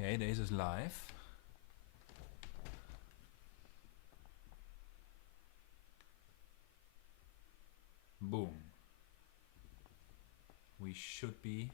Okay, deze is live. Boom. We should be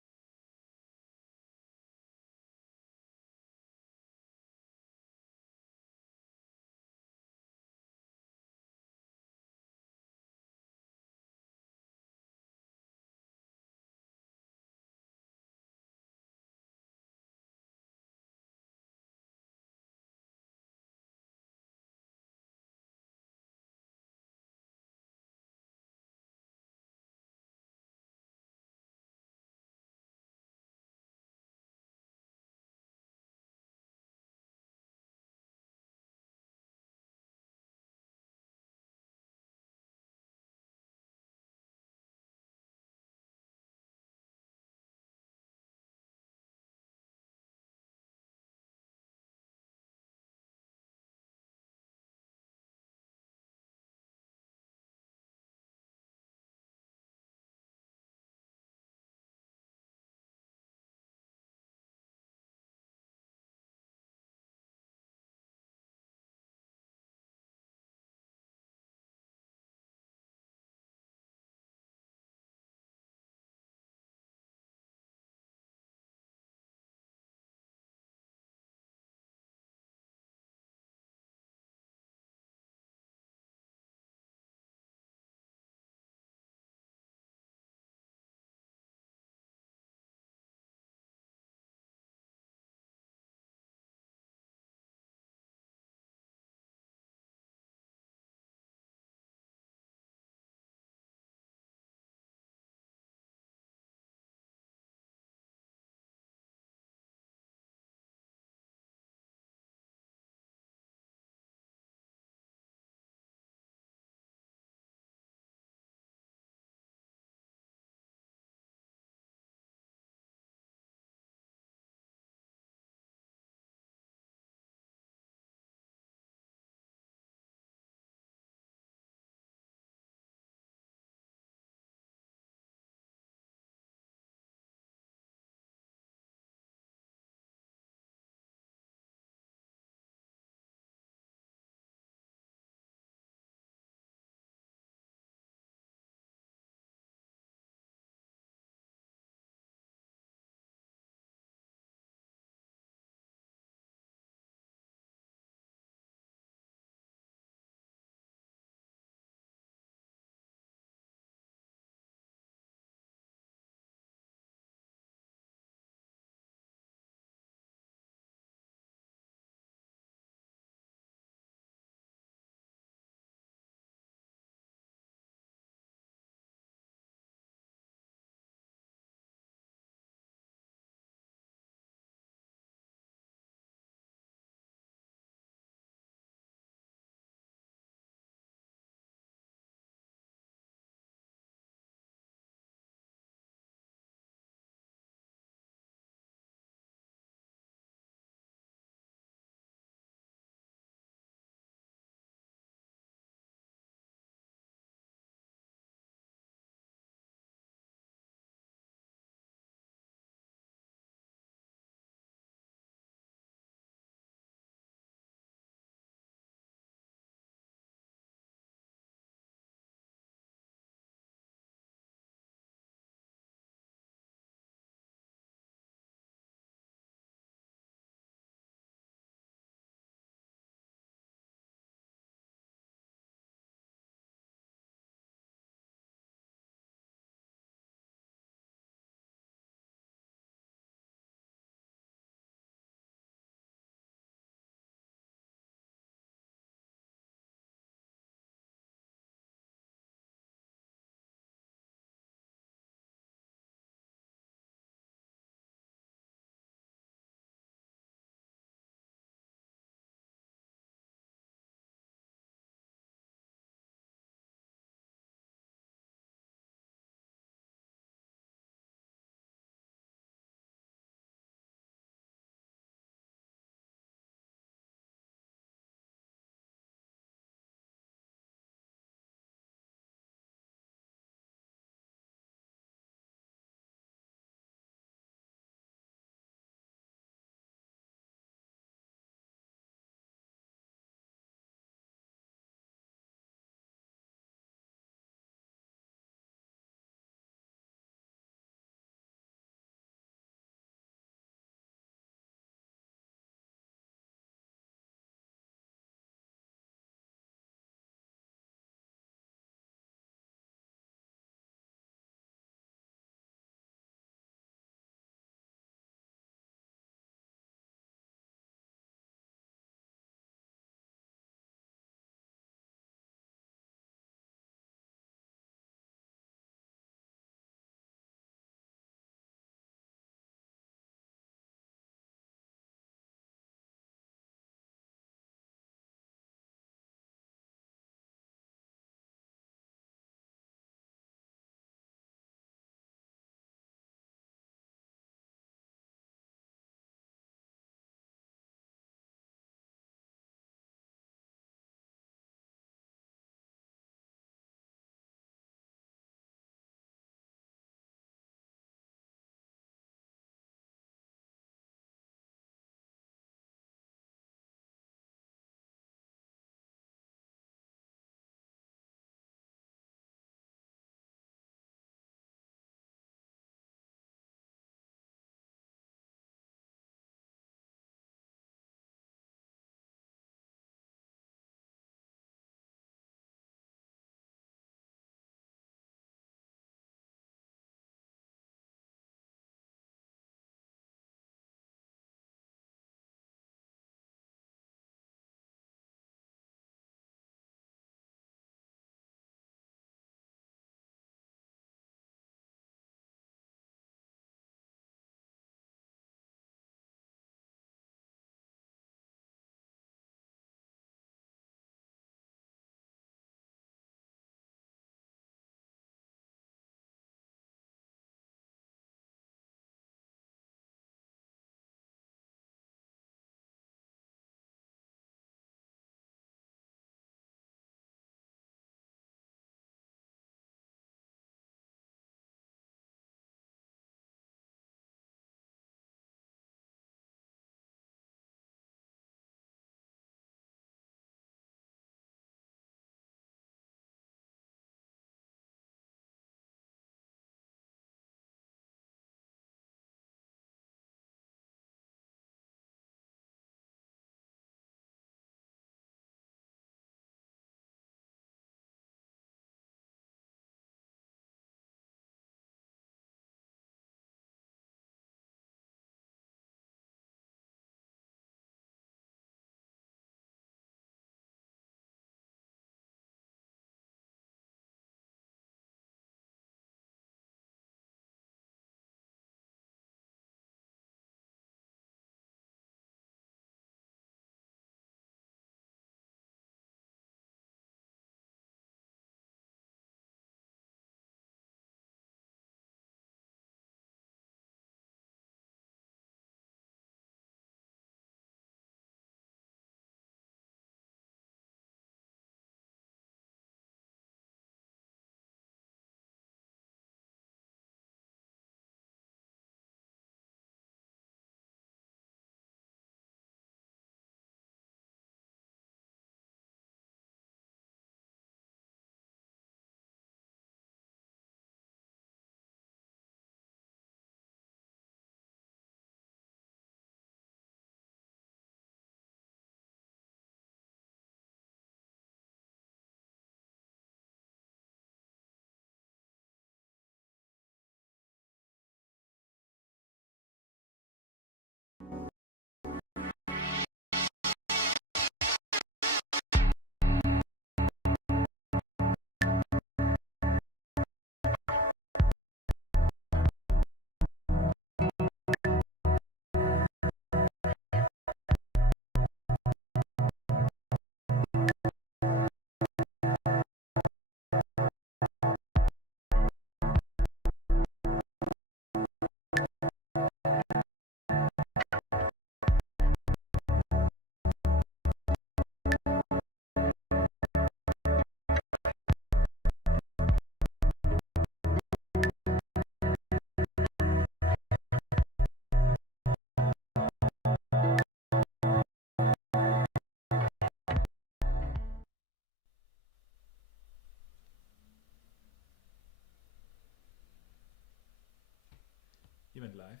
it live?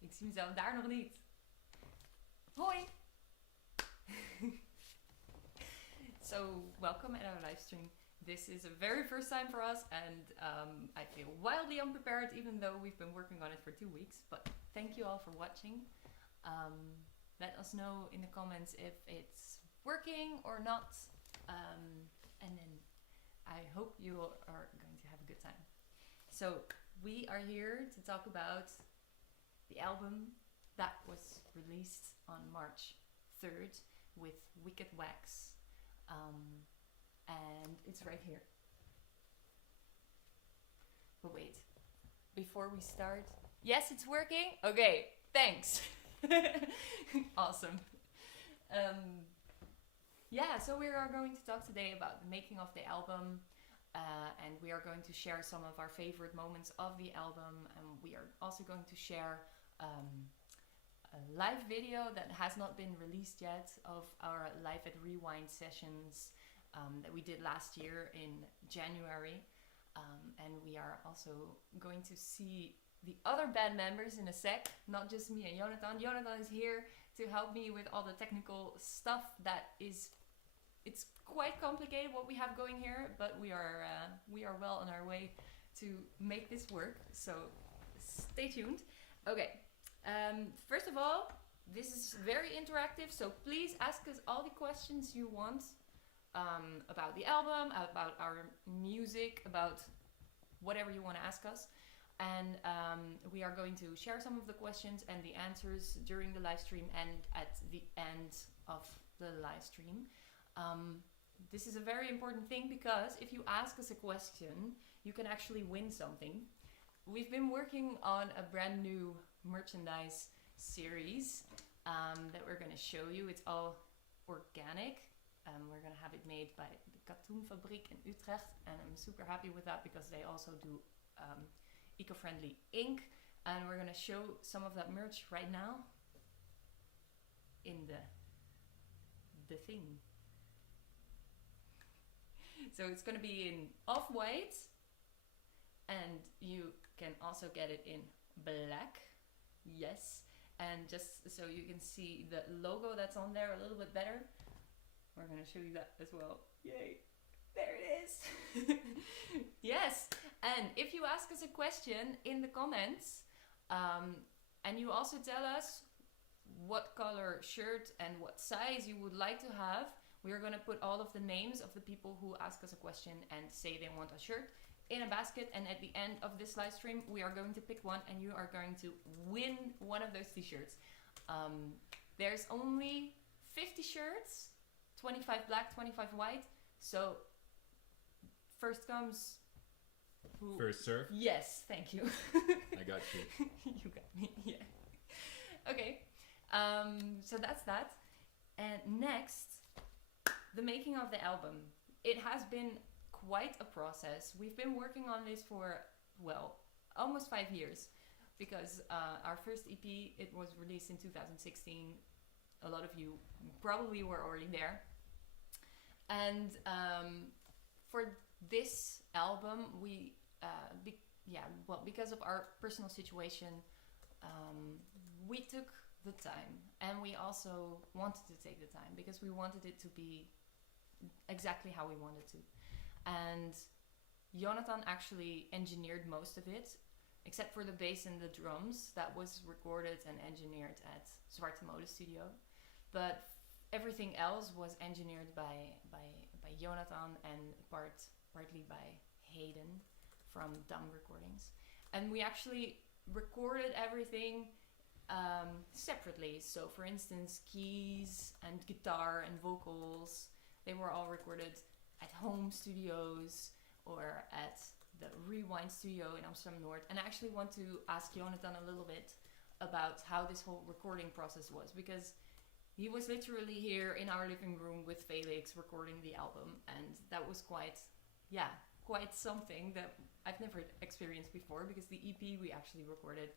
Ik zie mezelf daar nog niet. Hoi! So, welcome at our live stream. This is a very first time for us, and I feel wildly unprepared, even though we've been working on it for 2 weeks. But thank you all for watching. Let us know in the comments if it's working or not, and then I hope you are going to have a good time. So, we are here to talk about the album that was released on March 3rd with Wicked Wax. And it's right here. But wait, before we start, yes, it's working? Okay, thanks. Awesome. Yeah, so we are going to talk today about the making of the album, and we are going to share some of our favorite moments of the album, and we are also going to share a live video that has not been released yet of our Live at Rewind sessions that we did last year in January. And we are also going to see the other band members in a sec, not just me and Jonathan. Jonathan is here to help me with all the technical stuff that is, it's quite complicated what we have going here, but we are well on our way to make this work, so stay tuned. Okay. First of all, this is very interactive, so please ask us all the questions you want about the album, about our music, about whatever you want to ask us. And we are going to share some of the questions and the answers during the live stream and at the end of the live stream. This is a very important thing because if you ask us a question, you can actually win something. We've been working on a brand new merchandise series that we're going to show you. It's all organic. We're going to have it made by the Katoenfabriek in Utrecht, and I'm super happy with that because they also do eco-friendly ink, and we're going to show some of that merch right now in the thing. So it's going to be in off-white, and you can also get it in black. Yes, and just so you can see the logo that's on there a little bit better, we're going to show you that as well. Yay! There it is! Yes, and if you ask us a question in the comments, and you also tell us what color shirt and what size you would like to have, we are going to put all of the names of the people who ask us a question and say they want a shirt in a basket, and at the end of this live stream we are going to pick one and you are going to win one of those t-shirts. There's only 50 shirts, 25 black, 25 white, so first comes who? First serve? Yes, thank you. I got you. You got me, yeah. Okay, so that's that. And next, the making of the album. It has been quite a process. We've been working on this for, well, almost 5 years, because our first EP, it was released in 2016. A lot of you probably were already there. And for this album, we, because of our personal situation, we took the time, and we also wanted to take the time because we wanted it to be exactly how we wanted to. And Jonathan actually engineered most of it, except for the bass and the drums. That was recorded and engineered at Zwarte Mode Studio, but everything else was engineered by Jonathan and partly by Hayden from Dumb Recordings. And we actually recorded everything separately. So for instance, keys and guitar and vocals, they were all recorded at home studios or at the Rewind studio in Amsterdam North. And I actually want to ask Jonathan a little bit about how this whole recording process was, because he was literally here in our living room with Felix recording the album, and that was quite something that I've never experienced before, because the EP we actually recorded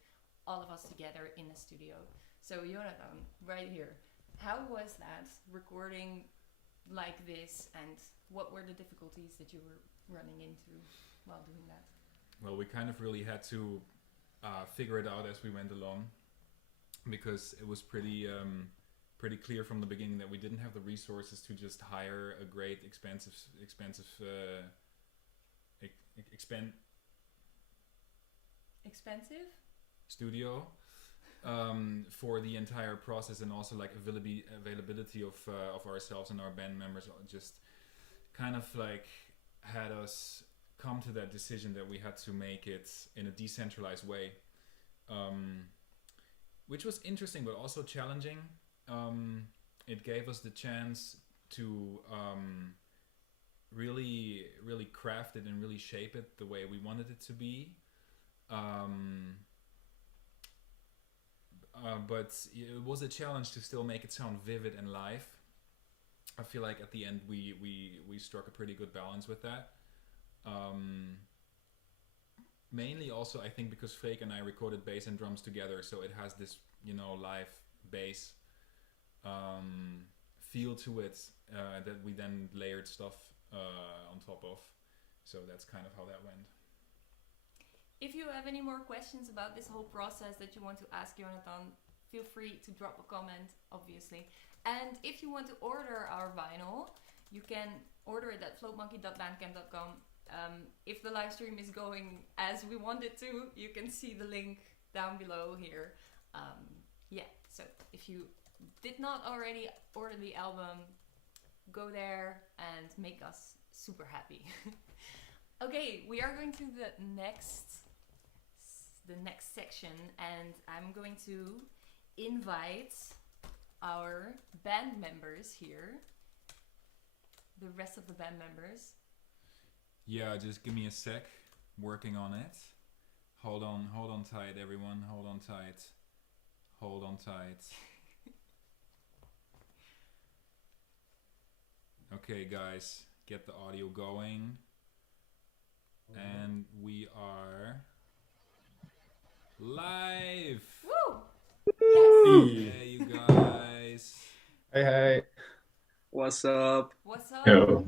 all of us together in a studio. So Jonathan, right here, how was that recording like this, and what were the difficulties that you were running into while doing that? Well, we kind of really had to figure it out as we went along, because it was pretty clear from the beginning that we didn't have the resources to just hire a great expensive Expensive? studio for the entire process, and also like availability of ourselves and our band members just kind of like had us come to that decision that we had to make it in a decentralized way, which was interesting but also challenging. It gave us the chance to really craft it and really shape it the way we wanted it to be. But it was a challenge to still make it sound vivid and live. I feel like at the end we struck a pretty good balance with that. Mainly also I think because Freek and I recorded bass and drums together, so it has this live bass feel to it that we then layered stuff on top of. So that's kind of how that went. If you have any more questions about this whole process that you want to ask Jonathan, feel free to drop a comment, obviously. And if you want to order our vinyl, you can order it at floatmonki.bandcamp.com. If the live stream is going as we want it to, you can see the link down below here. So if you did not already order the album, go there and make us super happy. Okay, we are going to the next section, and I'm going to invite our band members here, the rest of the band members. Yeah, just give me a sec. Working on it. Hold on tight, everyone. Hold on tight. Okay, guys, get the audio going. And we are live. Woo! Yes. Hey, you guys. Hey. What's up? What's up? Yo.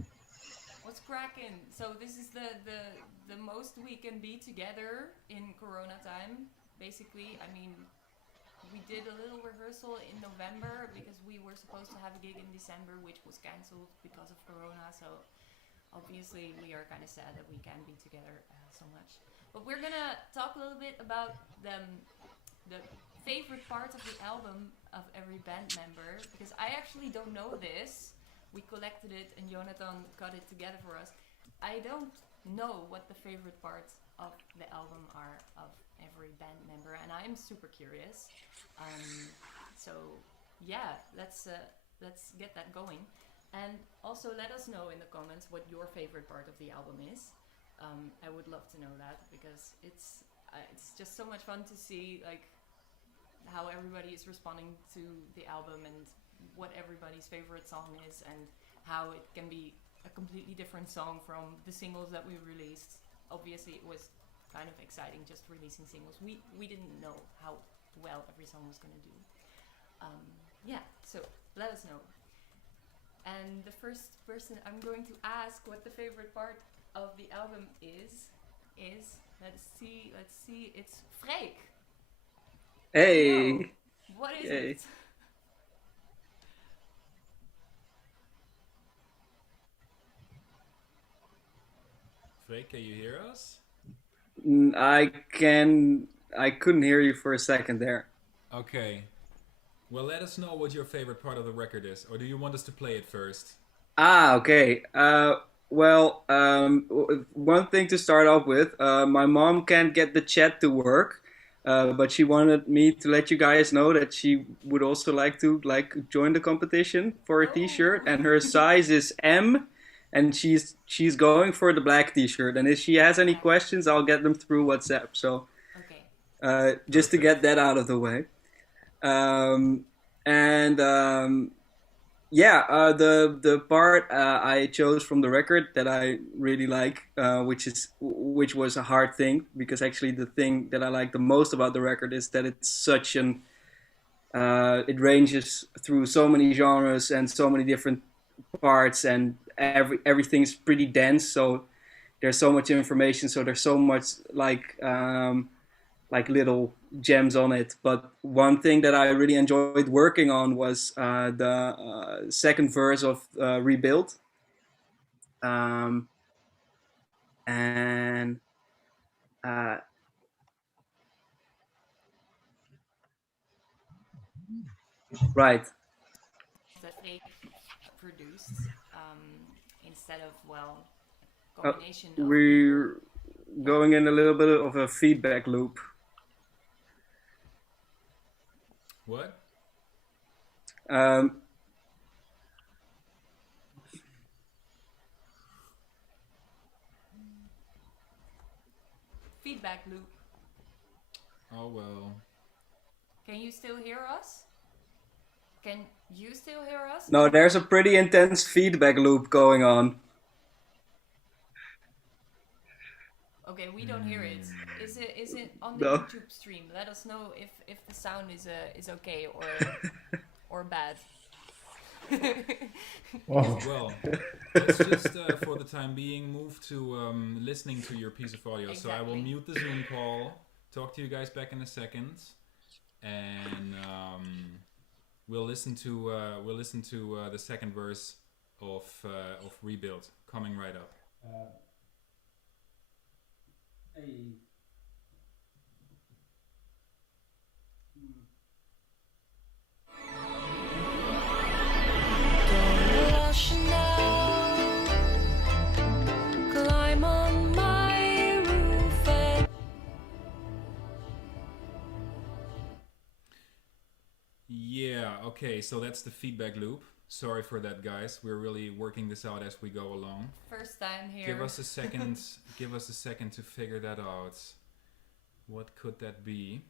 What's cracking? So this is the most we can be together in Corona time. Basically, I mean, we did a little rehearsal in November because we were supposed to have a gig in December, which was cancelled because of Corona. So obviously we are kind of sad that we can't be together so much. But we're gonna talk a little bit about the favorite parts of the album of every band member, because I actually don't know this. We collected it and Jonathan got it together for us. I don't know what the favorite parts of the album are of every band member, and I'm super curious. So yeah, let's get that going. And also let us know in the comments what your favorite part of the album is. I would love to know that, because it's just so much fun to see like how everybody is responding to the album and what everybody's favorite song is, and how it can be a completely different song from the singles that we released. Obviously, it was kind of exciting just releasing singles. We didn't know how well every song was gonna do. So let us know. And the first person I'm going to ask what the favorite part of the album is let's see, it's Freek. Hey. Yo, what is Yay. it? Freek, can you hear us? I couldn't hear you for a second there. Okay. Well, let us know what your favorite part of the record is, or do you want us to play it first? Okay. One thing to start off with, my mom can't get the chat to work, but she wanted me to let you guys know that she would also like to join the competition for a T-shirt, and her size is M, and she's going for the black T-shirt. And if she has any questions, I'll get them through WhatsApp. So, Okay. just to get that out of the way. The part I chose from the record that I really like, which was a hard thing, because actually the thing that I like the most about the record is that it's such an it ranges through so many genres and so many different parts, and everything's pretty dense. So there's so much information. So there's so much like little gems on it. But one thing that I really enjoyed working on was the second verse of Rebuild. Um, and uh, right, that they produced instead of, well, uh, combination of people. we're Yeah. going in a little bit of a feedback loop. What? Um, Feedback loop. Oh well. Can you still hear us? Can you still hear us? no, there's a pretty intense feedback loop going on. Okay, we don't hear it. Is it on the No. YouTube stream? Let us know if the sound is okay or bad. Wow. Well, let's just for the time being move to listening to your piece of audio. So I will Exactly. mute the Zoom call. Talk to you guys back in a second, and we'll listen to the second verse of Rebuild coming right up. Hey. Climb on my roof and Yeah, okay, so that's the feedback loop. Sorry for that, guys. We're really working this out as we go along. first time here. Give us a second. Give us a second to figure that out. What could that be?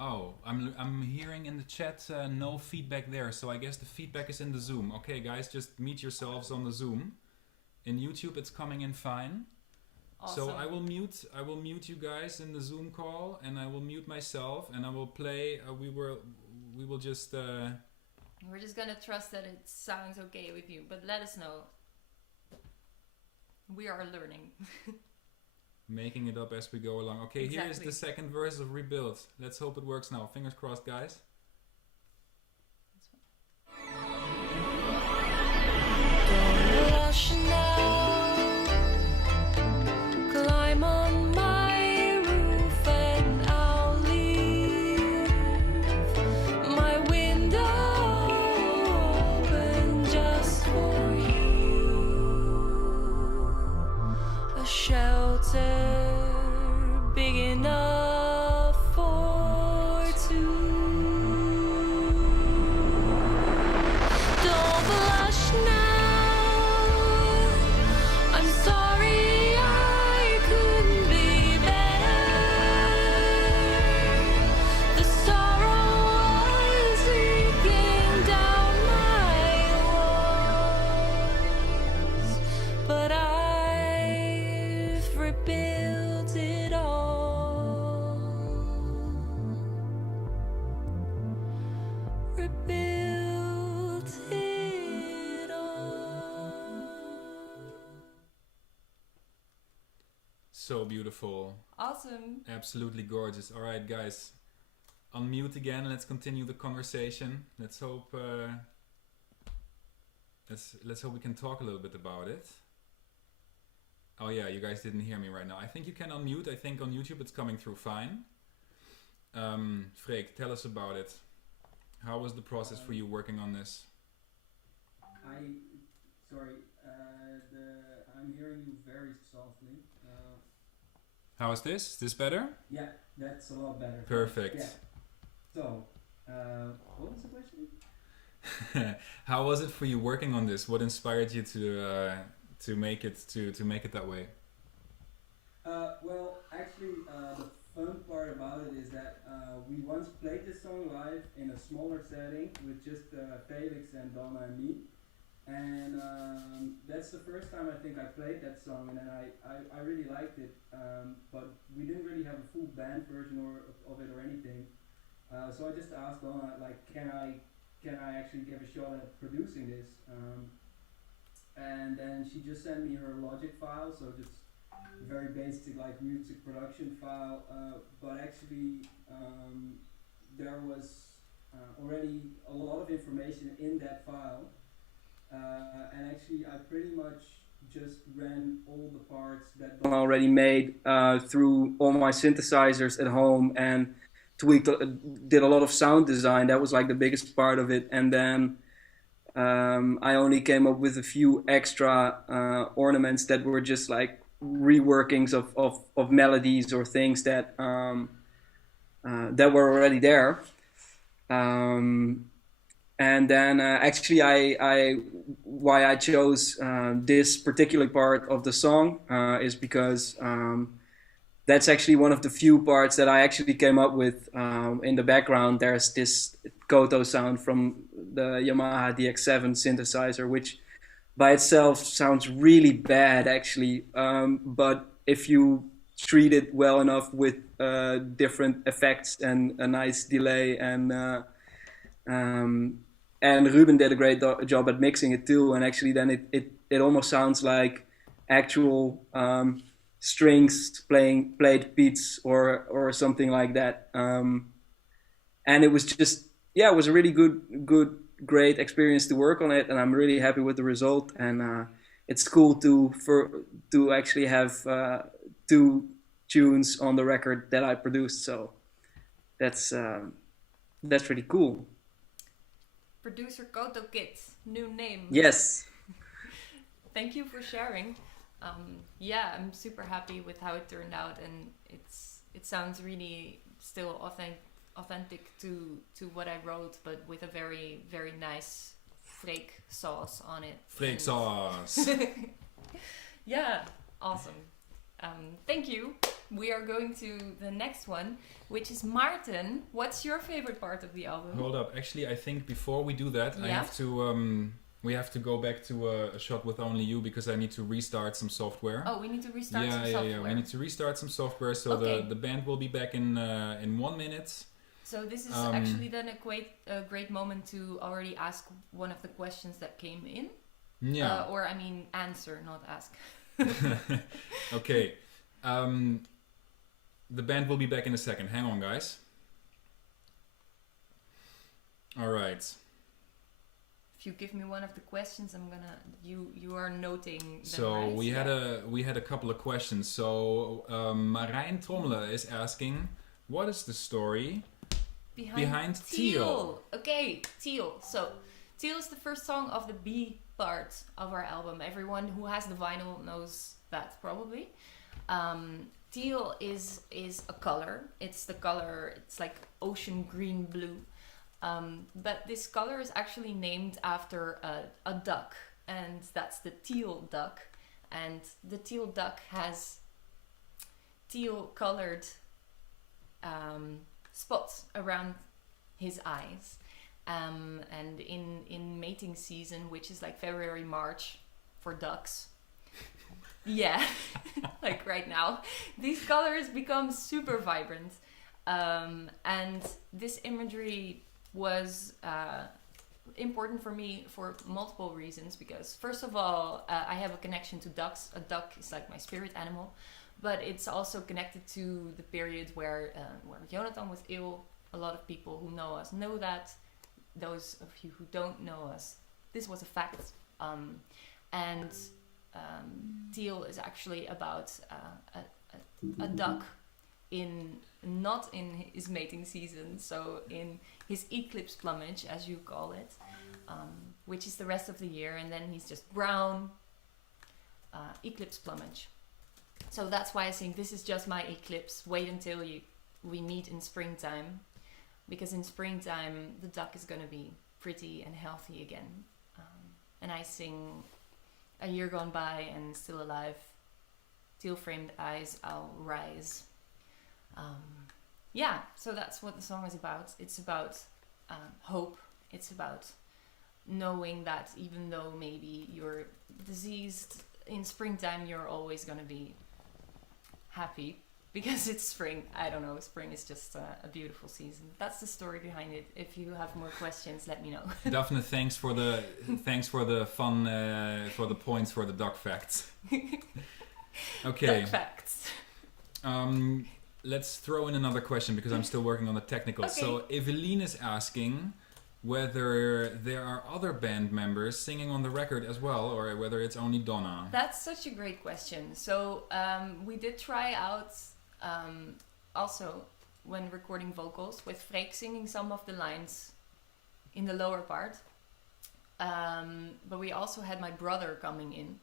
Oh, I'm hearing in the chat no feedback there. So I guess the feedback is in the Zoom. Okay, guys, just meet yourselves on the Zoom. In YouTube, it's coming in fine. Awesome. So I will mute you guys in the Zoom call, and I will mute myself, and I will play. We will just. We're just gonna trust that it sounds okay with you, but let us know. We are learning. Making it up as we go along. Okay, Exactly. Here's the second verse of Rebuild. Let's hope it works now. Fingers crossed, guys. Climb on my roof and I'll leave my window open just for you. A shelter big enough for two. Don't blush now. I'm sorry I couldn't be better. The sorrow was leaking down my walls, but I've rebuilt it all. Rebuilt it all. So beautiful. Awesome. Absolutely gorgeous. All right, guys. Unmute again. Let's continue the conversation. Let's hope. Let's hope we can talk a little bit about it. Oh yeah, you guys didn't hear me right now. I think you can unmute. I think on YouTube it's coming through fine. Freek, tell us about it. How was the process for you working on this? I'm hearing you very softly. How is this? Is this better? Yeah, that's a lot better. Perfect. Yeah. So, what was the question? How was it for you working on this? What inspired you to make it that way? Well, actually, the fun part about it is that we once played this song live in a smaller setting with just Felix and Donna and me. And that's the first time I think I played that song, and then I really liked it. But we didn't really have a full band version of it or anything. So I just asked Donna, like, can I actually give a shot at producing this? and then she just sent me her Logic file, so just very basic like music production file. But actually, there was already a lot of information in that file, and actually I pretty much just ran all the parts that Don already made through all my synthesizers at home and tweaked, did a lot of sound design. That was like the biggest part of it, and then I only came up with a few extra ornaments that were just like reworkings of melodies or things that that were already there. And then actually, why I chose this particular part of the song is because that's actually one of the few parts that I actually came up with. In the background, there's this koto sound from the Yamaha DX7 synthesizer, which by itself sounds really bad, actually. But if you treat it well enough with different effects and a nice delay and Ruben did a great job at mixing it too, and actually then it almost sounds like actual strings played beats or something like that. And it was just, yeah, it was a really great experience to work on it, and I'm really happy with the result. And it's cool to actually have two tunes on the record that I produced. So that's really cool. Producer Koto Kit, new name. Yes. Thank you for sharing. Yeah, I'm super happy with how it turned out, and it sounds really still authentic to what I wrote, but with a very, very nice flake sauce on it. Flake sauce. Yeah, awesome. Thank you. We are going to the next one, which is Martin. What's your favorite part of the album? Hold up. Actually, I think before we do that, Yeah? I have to we have to go back to a shot with only you because I need to restart some software. Oh, we need to restart some software. Yeah. We need to restart some software, so Okay. the band will be back in 1 minute. So this is actually then a great moment to already ask one of the questions that came in. Yeah. Or I mean answer, not ask. Okay. The band will be back in a second. Hang on, guys. All right. If you give me one of the questions, I'm gonna you are noting them. So right? we had a couple of questions. So Marijn Trommelen is asking, what is the story behind Teal? Okay, Teal. So Teal is the first song of the B part of our album. Everyone who has the vinyl knows that probably. Teal is a color. It's the color. It's like ocean green blue. But this color is actually named after a duck, and that's the teal duck. And the teal duck has teal colored spots around his eyes. And in mating season, which is like February, March for ducks. Yeah, like right now, these colors become super vibrant. And this imagery was important for me for multiple reasons, because first of all, I have a connection to ducks. A duck is like my spirit animal, but it's also connected to the period where Jonathan was ill. A lot of people who know us know that. Those of you who don't know us, this was a fact. And Teal is actually about a duck not in his mating season, so in his eclipse plumage, as you call it, which is the rest of the year, and then he's just brown eclipse plumage. So that's why I think this is just my eclipse. Wait until we meet in springtime, because in springtime the duck is gonna be pretty and healthy again. And I sing a year gone by and still alive, teal framed eyes, I'll rise. Yeah, so that's what the song is about. It's about hope. It's about knowing that even though maybe you're diseased, in springtime you're always going to be happy. because it's spring. I don't know. Spring is just a beautiful season. That's the story behind it. If you have more questions, let me know. Daphne, thanks for the fun for the points for the duck facts. Okay. Duck facts. Let's throw in another question because I'm still working on the technical. Okay. So Eveline is asking whether there are other band members singing on the record as well, or whether it's only Donna. That's such a great question. So we did try out also when recording vocals with Freek singing some of the lines in the lower part. But we also had my brother coming in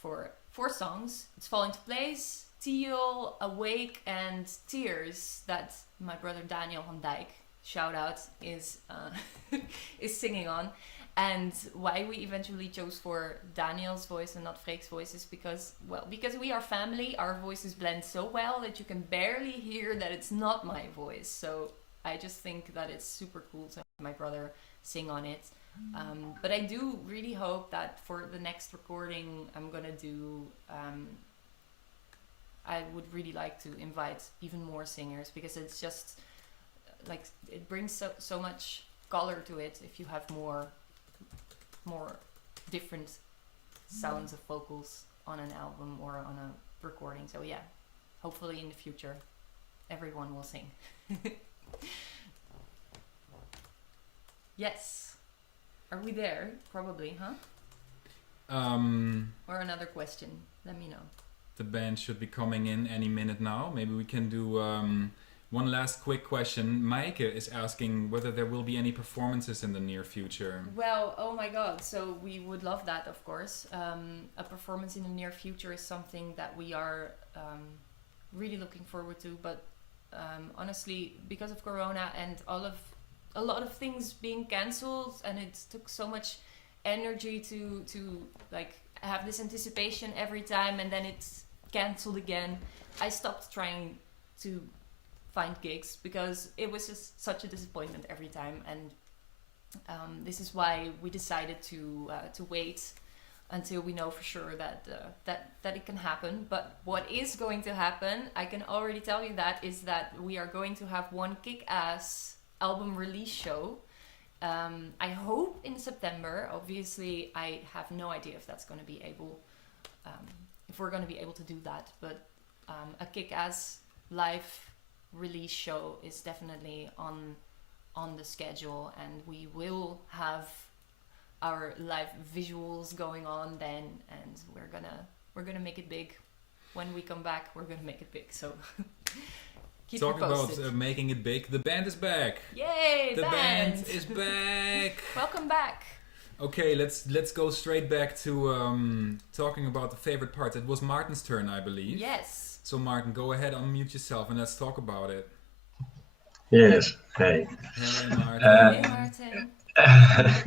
for 4 songs. It's Fall Into Place, Teal, Awake, and Tears that my brother Daniel van Dijk, shout out, is singing on. And why we eventually chose for Daniel's voice and not Freek's voice is because we are family, our voices blend so well that you can barely hear that it's not my voice. So I just think that it's super cool to have my brother sing on it. But I do really hope that for the next recording I'm gonna do, I would really like to invite even more singers, because it's just like it brings so much color to it if you have more different sounds of vocals on an album or on a recording. So yeah, hopefully in the future everyone will sing. Yes. Are we there? Probably, huh? Or another question. Let me know. The band should be coming in any minute now. Maybe we can do one last quick question. Maaike is asking whether there will be any performances in the near future. Well, oh my god, so we would love that, of course. A performance in the near future is something that we are really looking forward to, but honestly, because of Corona and a lot of things being cancelled, and it took so much energy to like have this anticipation every time, and then it's cancelled again, I stopped trying to find gigs because it was just such a disappointment every time. And this is why we decided to wait until we know for sure that it can happen. But what is going to happen, I can already tell you that, is that we are going to have one kick-ass album release show. I hope in September. Obviously, I have no idea if that's going to be able, if we're going to be able to do that. But a kick-ass live release show is definitely on the schedule, and we will have our live visuals going on then, and we're gonna make it big. When we come back, we're gonna make it big. So keep Talking you posted. about making it big, the band is back. Yay! The band is back. Welcome back. Okay, let's go straight back to talking about the favorite parts. It was Martin's turn, I believe. Yes. So Martin, go ahead, unmute yourself, and let's talk about it. Yes. Hey. Hey Martin. Hey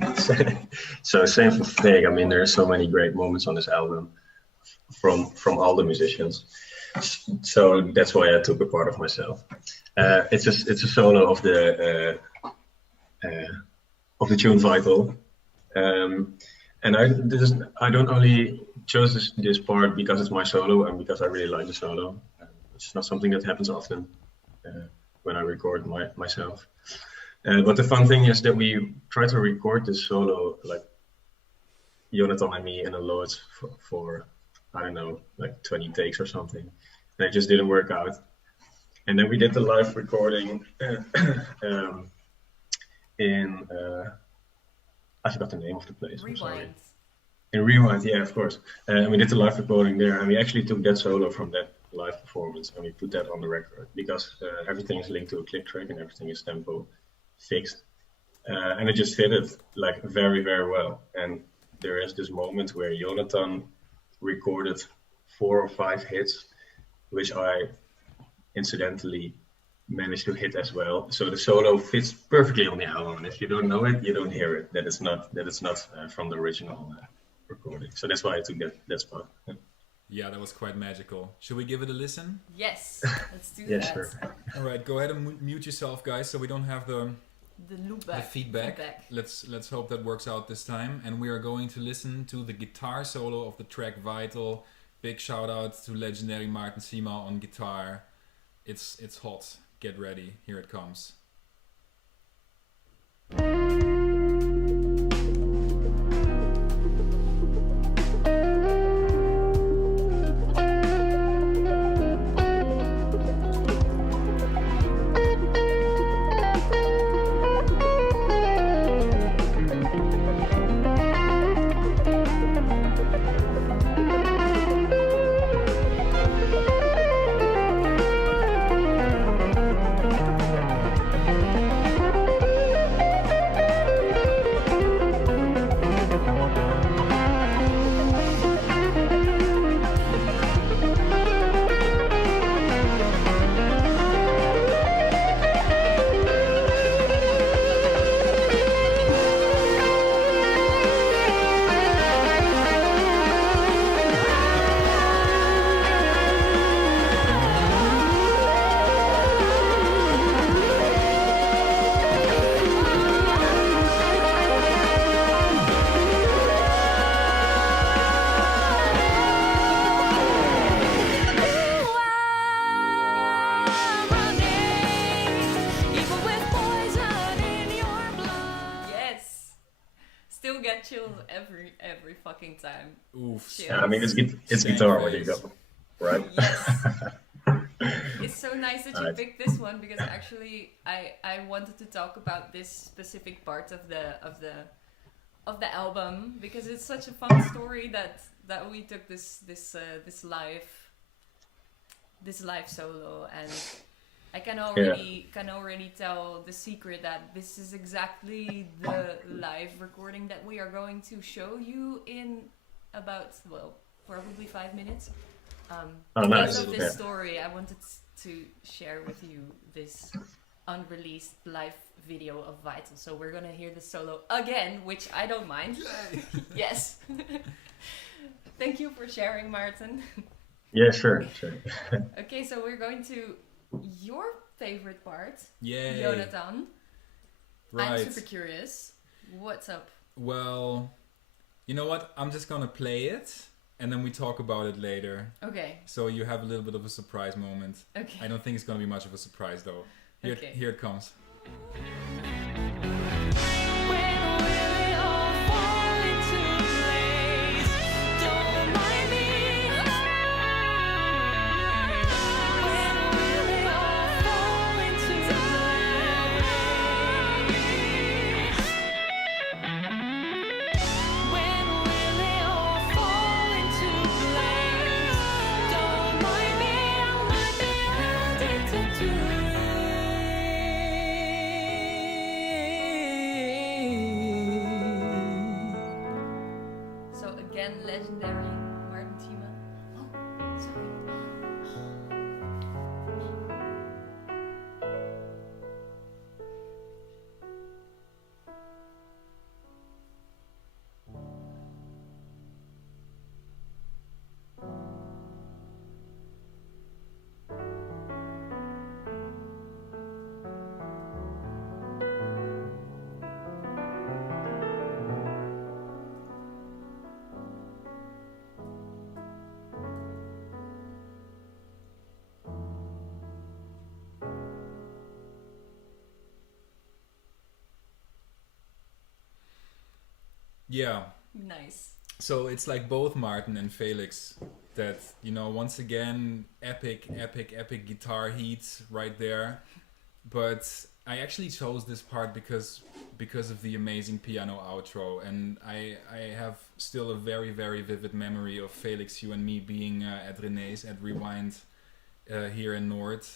Martin. So same for Freek. I mean, there are so many great moments on this album from all the musicians. So that's why I took a part of myself. It's a solo of the tune Vital. And I don't only chose this part because it's my solo and because I really like the solo. It's not something that happens often when I record myself. But the fun thing is that we try to record this solo, like Jonathan and me, in a load for I don't know, like 20 takes or something. And it just didn't work out. And then we did the live recording in I forgot the name of the place. I'm sorry. Rewind. In Rewind, yeah, of course. And we did the live recording there, and we actually took that solo from that live performance and we put that on the record because everything is linked to a click track and everything is tempo fixed. And it just fitted like very, very well. And there is this moment where Jonathan recorded 4 or 5 hits, which I incidentally managed to hit as well. So the solo fits perfectly on the album. And if you don't know it, you don't hear it. That it's not from the original recording. So that's why I took that spot. Yeah, that was quite magical. Should we give it a listen? Yes, let's do Yeah, that. sure. All right, go ahead and mute yourself, guys, so we don't have the loopback. feedback. Let's hope that works out this time. And we are going to listen to the guitar solo of the track Vital Big shout out to legendary Martin Sima on guitar. It's hot. Get ready. Here it comes. Every fucking time. Oof. Yeah, I mean, it's guitar what you got, right? Yes. It's so nice that you picked this one because actually I wanted to talk about this specific part of the album because it's such a fun story that we took this live solo, and I can already tell the secret that this is exactly the live recording that we are going to show you in about, well, probably 5 minutes. Because nice. of this story, I wanted to share with you this unreleased live video of Vital. So we're gonna hear the solo again, which I don't mind. Yes. Thank you for sharing, Martin. Yeah, sure. Okay, so we're going to your favorite part, Yay. Jonathan. Right. I'm super curious. What's up? Well, you know what? I'm just gonna play it, and then we talk about it later. Okay. So you have a little bit of a surprise moment. Okay. I don't think it's gonna be much of a surprise though. Okay. Here it comes. Legendary Martin Sima. Oh, sorry. Yeah. Nice. So it's like both Martin and Felix that, you know, once again, epic guitar heat right there. But I actually chose this part because of the amazing piano outro, and I have still a very, very vivid memory of Felix, you and me being at René's at Rewind here in Noord.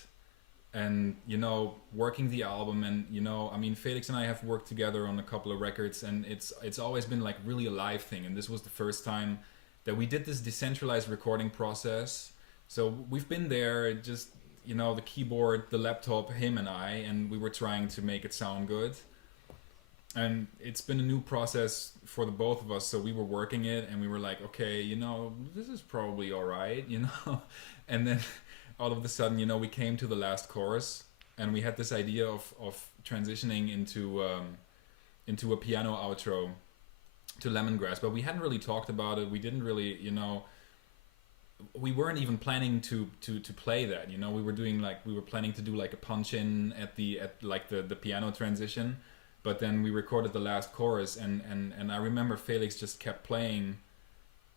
And, you know, working the album, and, you know, I mean, Felix and I have worked together on a couple of records, and it's always been like really a live thing. And this was the first time that we did this decentralized recording process. So we've been there, just, you know, the keyboard, the laptop, him and I, and we were trying to make it sound good. And it's been a new process for the both of us. So we were working it, and we were like, okay, you know, this is probably all right, you know. And then all of a sudden, you know, we came to the last chorus, and we had this idea of transitioning into a piano outro to Lemongrass, but we hadn't really talked about it. We didn't really, you know, we weren't even planning to play that. You know, we were planning to do like a punch in at like the piano transition, but then we recorded the last chorus, and I remember Felix just kept playing,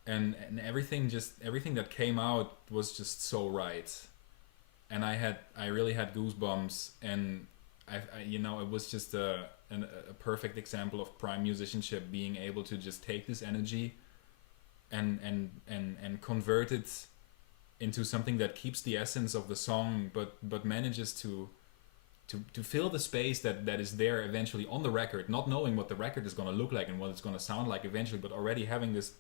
and everything that came out was just so right, and I really had goosebumps, and I you know, it was just a perfect example of prime musicianship, being able to just take this energy and convert it into something that keeps the essence of the song, but manages to fill the space that is there eventually on the record, not knowing what the record is going to look like and what it's going to sound like eventually, but already having this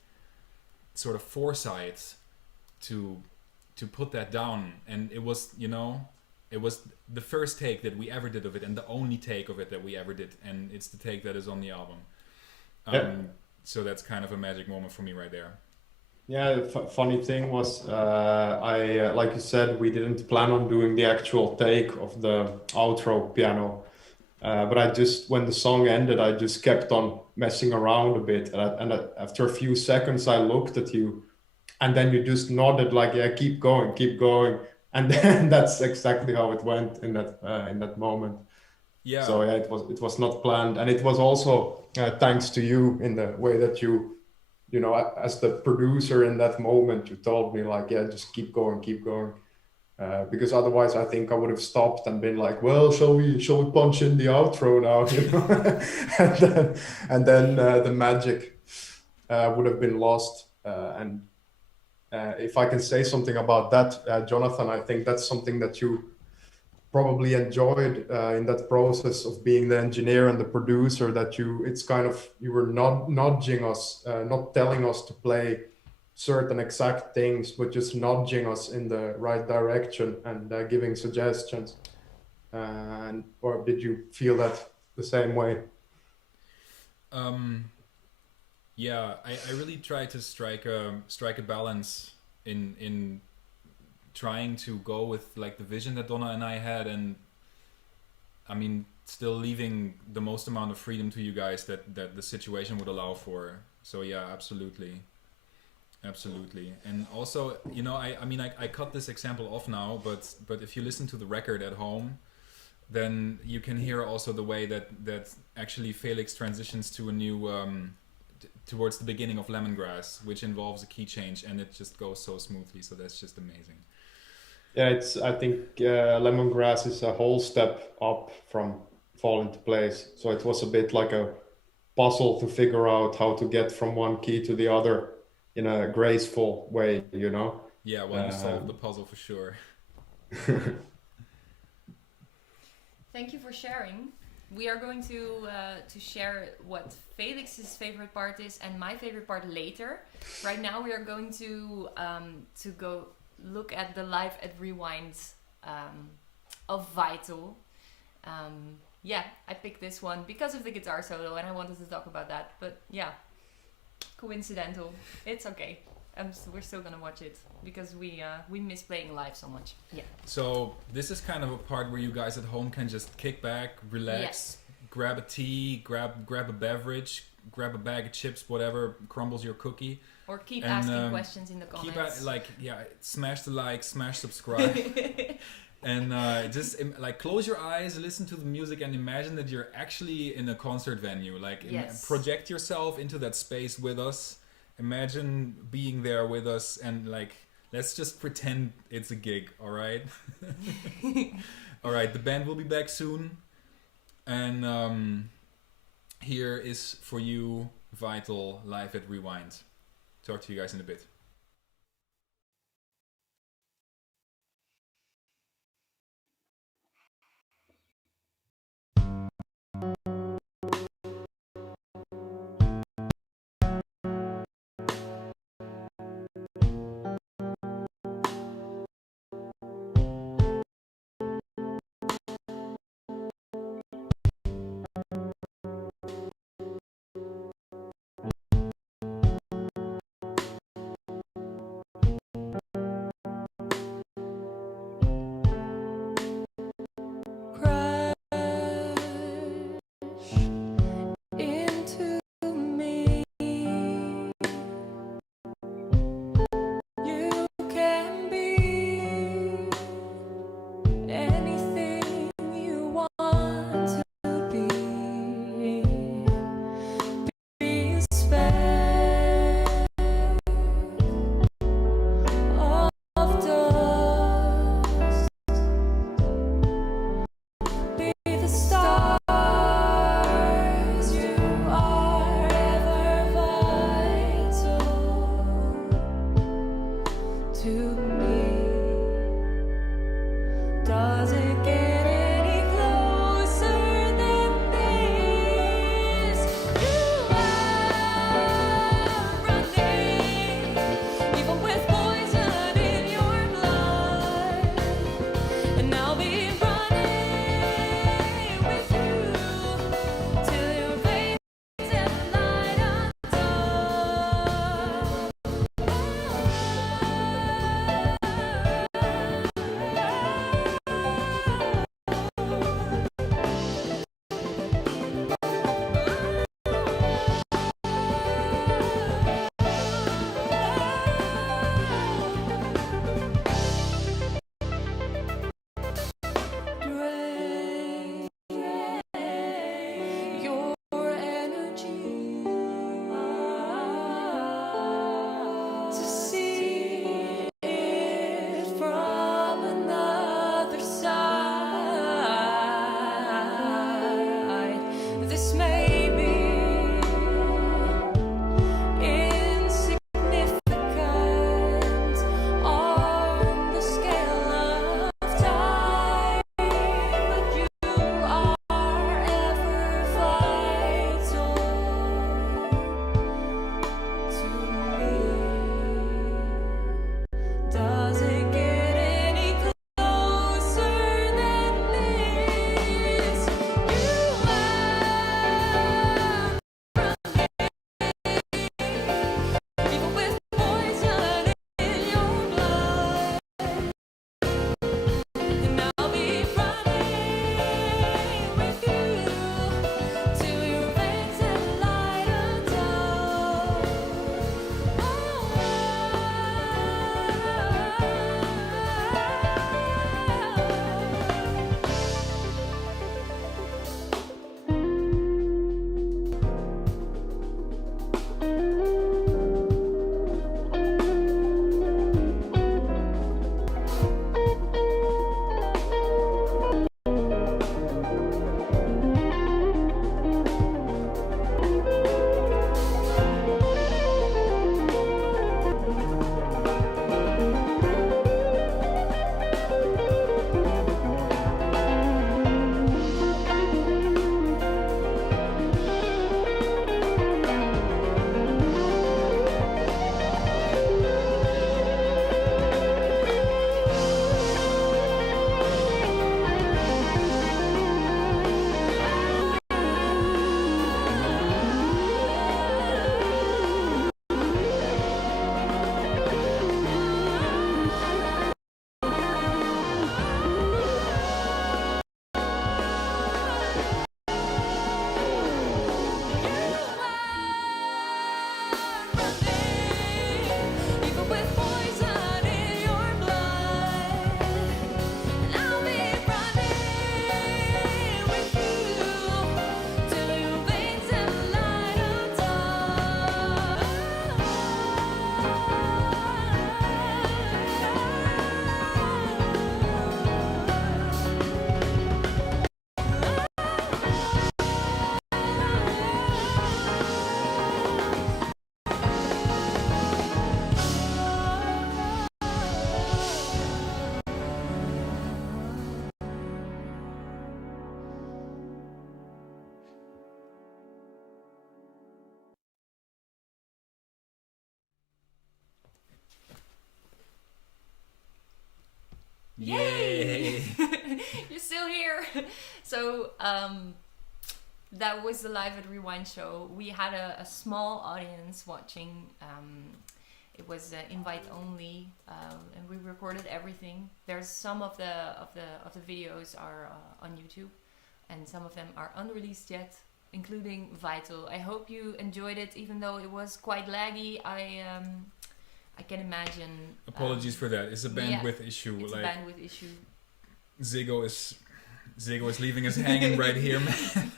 sort of foresight to put that down. And it was, you know, it was the first take that we ever did of it, and the only take of it that we ever did, and it's the take that is on the album. So that's kind of a magic moment for me right there. Yeah, the funny thing was, like you said, we didn't plan on doing the actual take of the outro piano. But I just, when the song ended, I just kept on messing around a bit. And after a few seconds, I looked at you, and then you just nodded like, yeah, keep going, keep going. And then that's exactly how it went in that moment. Yeah. So yeah, it was not planned. And it was also thanks to you in the way that you know, as the producer in that moment, you told me like, yeah, just keep going, keep going. Because otherwise I think I would have stopped and been like, well, shall we punch in the outro now, you know? and then the magic would have been lost. And if I can say something about that, Jonathan, I think that's something that you probably enjoyed in that process of being the engineer and the producer, that it's kind of, you were not nudging us, not telling us to play certain exact things, but just nudging us in the right direction and giving suggestions. Or did you feel that the same way? Yeah, I really try to strike a balance in trying to go with like the vision that Donna and I had, and I mean, still leaving the most amount of freedom to you guys that the situation would allow for. So yeah, absolutely. And also, you know, I mean, I cut this example off now, but if you listen to the record at home, then you can hear also the way that actually Felix transitions to a new towards the beginning of Lemongrass, which involves a key change, and it just goes so smoothly. So that's just amazing. Yeah, I think Lemongrass is a whole step up from Fall Into Place. So it was a bit like a puzzle to figure out how to get from one key to the other in a graceful way, you know? Yeah, well, you solved the puzzle for sure. Thank you for sharing. We are going to share what Felix's favorite part is and my favorite part later. Right now we are going to go look at the Live at Rewind of Vital. Yeah, I picked this one because of the guitar solo, and I wanted to talk about that. But yeah, coincidental. It's okay. We're still gonna watch it because we miss playing live so much. Yeah. So this is kind of a part where you guys at home can just kick back, relax, grab a tea, grab a beverage, grab a bag of chips, whatever crumbles your cookie. Or keep asking questions in the comments. Smash the like, smash subscribe. And just like close your eyes, listen to the music, and imagine that you're actually in a concert venue. Like project yourself into that space with us. Imagine being there with us, and like let's just pretend it's a gig. All right. All right. The band will be back soon, and here is for you Vital Live at Rewind. Talk to you guys in a bit. Does it get any closer than this? You are running, even with poison in your blood, and I'll be running with you till your veins and light undone. Drain your energy to see it from another side. This may be insignificant on the scale of time, but you are ever vital to me. Does it get any closer than this? You are even with poison in your blood, and I'll be running with you till your veins and light undone. Even with poison in your blood, and I'll be running with you till your veins and light Yay! You're still here. So that was the Live at Rewind show. We had a small audience watching. It was invite only, and we recorded everything. There's some of the videos are on YouTube, and some of them are unreleased yet, including Vital. I hope you enjoyed it, even though it was quite laggy. I can imagine. Apologies for that. It's a bandwidth issue. It's like a bandwidth issue. Zigo is leaving us hanging right here, man.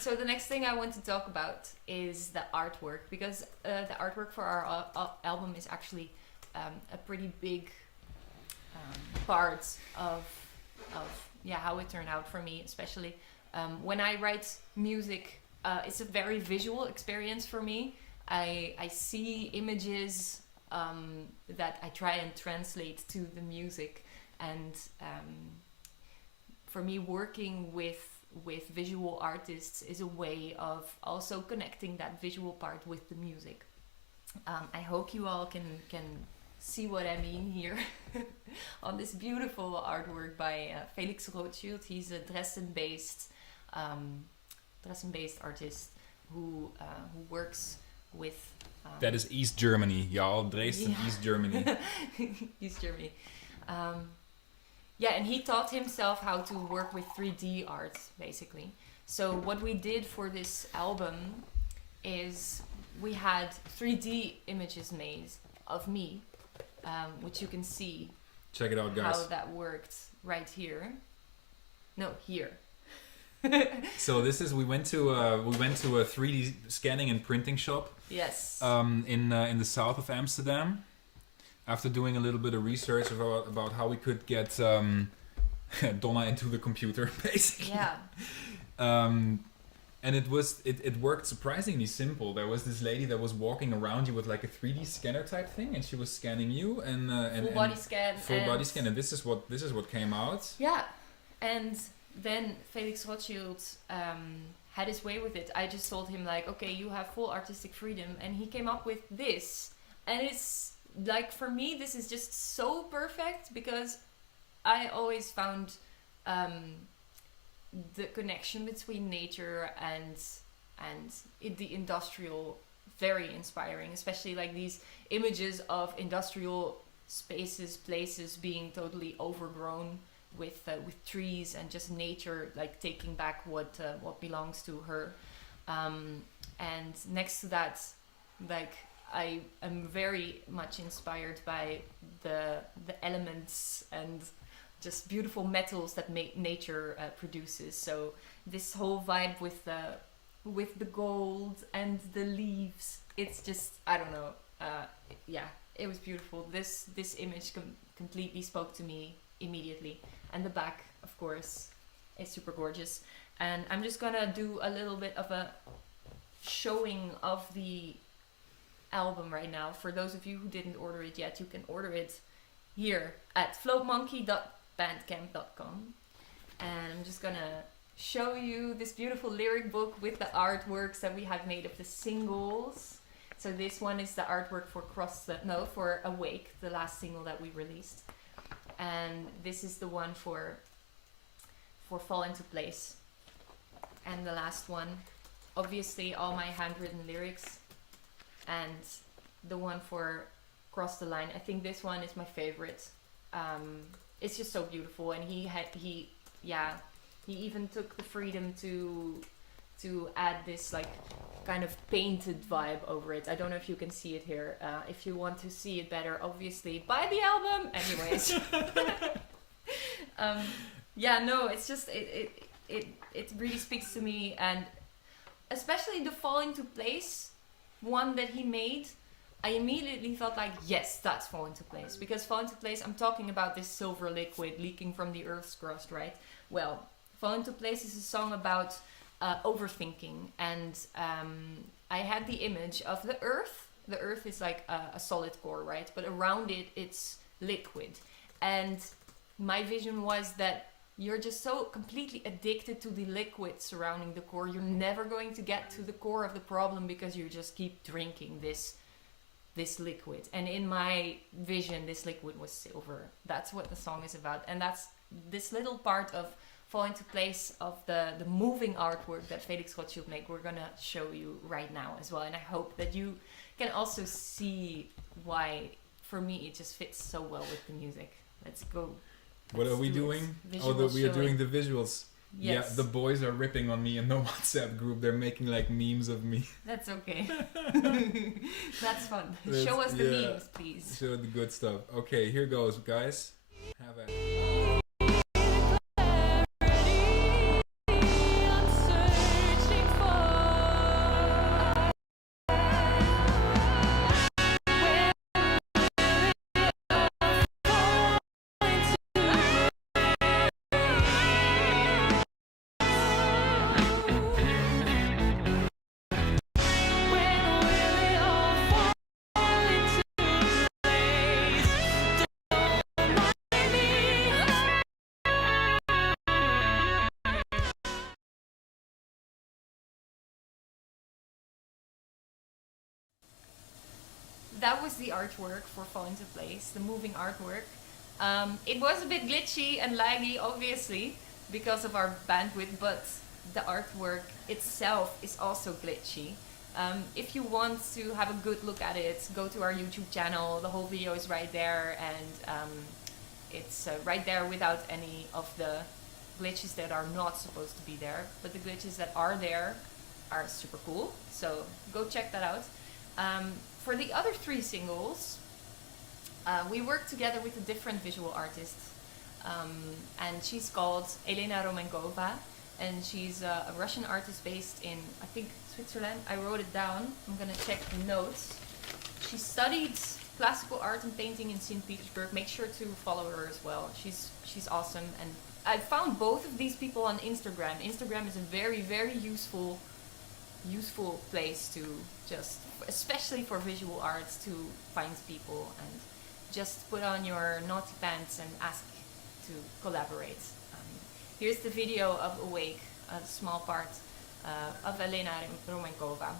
So the next thing I want to talk about is the artwork, because the artwork for our album is actually a pretty big part of how it turned out for me, especially when I write music. It's a very visual experience for me. I see images that I try and translate to the music, and for me, working with visual artists is a way of also connecting that visual part with the music. I hope you all can see what I mean here on this beautiful artwork by Felix Rothschild. He's a Dresden-based artist who works with. That is East Germany, y'all. Dresden, yeah. East Germany. East Germany. Yeah, and he taught himself how to work with 3D art, basically. So what we did for this album is we had 3D images made of me, which you can see. Check it out, guys. How that worked right here. No, here. So this is we went to a 3D scanning and printing shop. Yes. In the south of Amsterdam. After doing a little bit of research about how we could get Donna into the computer, basically. Yeah. And it worked surprisingly simple. There was this lady that was walking around you with like a 3D scanner type thing, and she was scanning you and full body scan. Full body scan, and this is what came out. Yeah, and then Felix Rothschild had his way with it. I just told him like, okay, you have full artistic freedom, and he came up with this, and it's like for me this is just so perfect because I always found the connection between nature and the industrial very inspiring, especially like these images of industrial spaces, places being totally overgrown with trees and just nature like taking back what belongs to her, and next to that, like I am very much inspired by the elements and just beautiful metals that nature produces. So this whole vibe with the gold and the leaves, it's just, I don't know, yeah, it was beautiful. This image completely spoke to me immediately, and the back, of course, is super gorgeous. And I'm just gonna do a little bit of a showing of the album right now. For those of you who didn't order it yet, you can order it here at floatmonki.bandcamp.com. And I'm just gonna show you this beautiful lyric book with the artworks that we have made of the singles. So this one is the artwork for for Awake, the last single that we released. And this is the one for Fall Into Place. And the last one, obviously all my handwritten lyrics. And the one for Cross the Line, I think this one is my favorite. It's just so beautiful, and he even took the freedom to add this like kind of painted vibe over it. I don't know if you can see it here. If you want to see it better, obviously buy the album. Anyways, yeah, no, it's just it really speaks to me, and especially the Fall Into Place one that he made, I immediately thought like, yes, that's Fall Into Place. Because Fall Into Place, I'm talking about this silver liquid leaking from the Earth's crust, right? Well, Fall Into Place is a song about overthinking. And I had the image of the Earth. The Earth is like a solid core, right? But around it, it's liquid. And my vision was that you're just so completely addicted to the liquid surrounding the core. You're never going to get to the core of the problem because you just keep drinking this liquid. And in my vision, this liquid was silver. That's what the song is about. And that's this little part of Fall Into Place of the moving artwork that Felix Rothschild made. We're gonna show you right now as well. And I hope that you can also see why, for me, it just fits so well with the music. Let's go. What are we doing? We are doing the visuals. Yes. Yeah, the boys are ripping on me in the WhatsApp group. They're making like memes of me. That's okay. That's fun. Show us the memes, please. Show the good stuff. Okay, here goes, guys. Have a... that was the artwork for Fall Into Place, the moving artwork. It was a bit glitchy and laggy, obviously, because of our bandwidth, but the artwork itself is also glitchy. If you want to have a good look at it, go to our YouTube channel. The whole video is right there, and it's right there without any of the glitches that are not supposed to be there. But the glitches that are there are super cool, so go check that out. For the other 3 singles, we worked together with a different visual artist, and she's called Elena Romenkova, and she's a Russian artist based in, I think, Switzerland. I wrote it down. I'm gonna check the notes. She studied classical art and painting in St. Petersburg. Make sure to follow her as well. She's awesome, and I found both of these people on Instagram. Instagram is a very, very useful place to just, especially for visual arts, to find people and just put on your naughty pants and ask to collaborate. Here's the video of Awake, a small part of Elena Romenkova.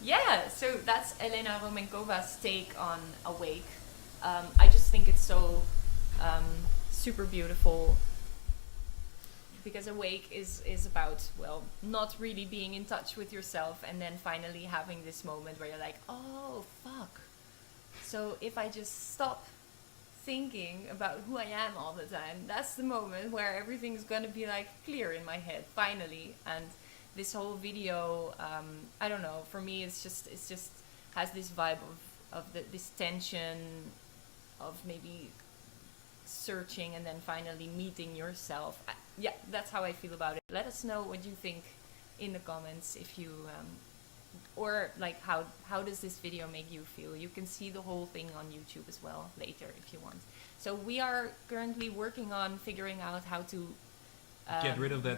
Yeah, so that's Elena Romenkova's take on Awake. I just think it's so super beautiful, because Awake is about, well, not really being in touch with yourself, and then finally having this moment where you're like, oh fuck, so if I just stop thinking about who I am all the time, that's the moment where everything's gonna be like clear in my head finally. And this whole video, I don't know, for me it's just has this vibe of this tension of maybe searching and then finally meeting yourself. Yeah, that's how I feel about it. Let us know what you think in the comments, if you or like how does this video make you feel. You can see the whole thing on YouTube as well later if you want. So we are currently working on figuring out how to get rid of the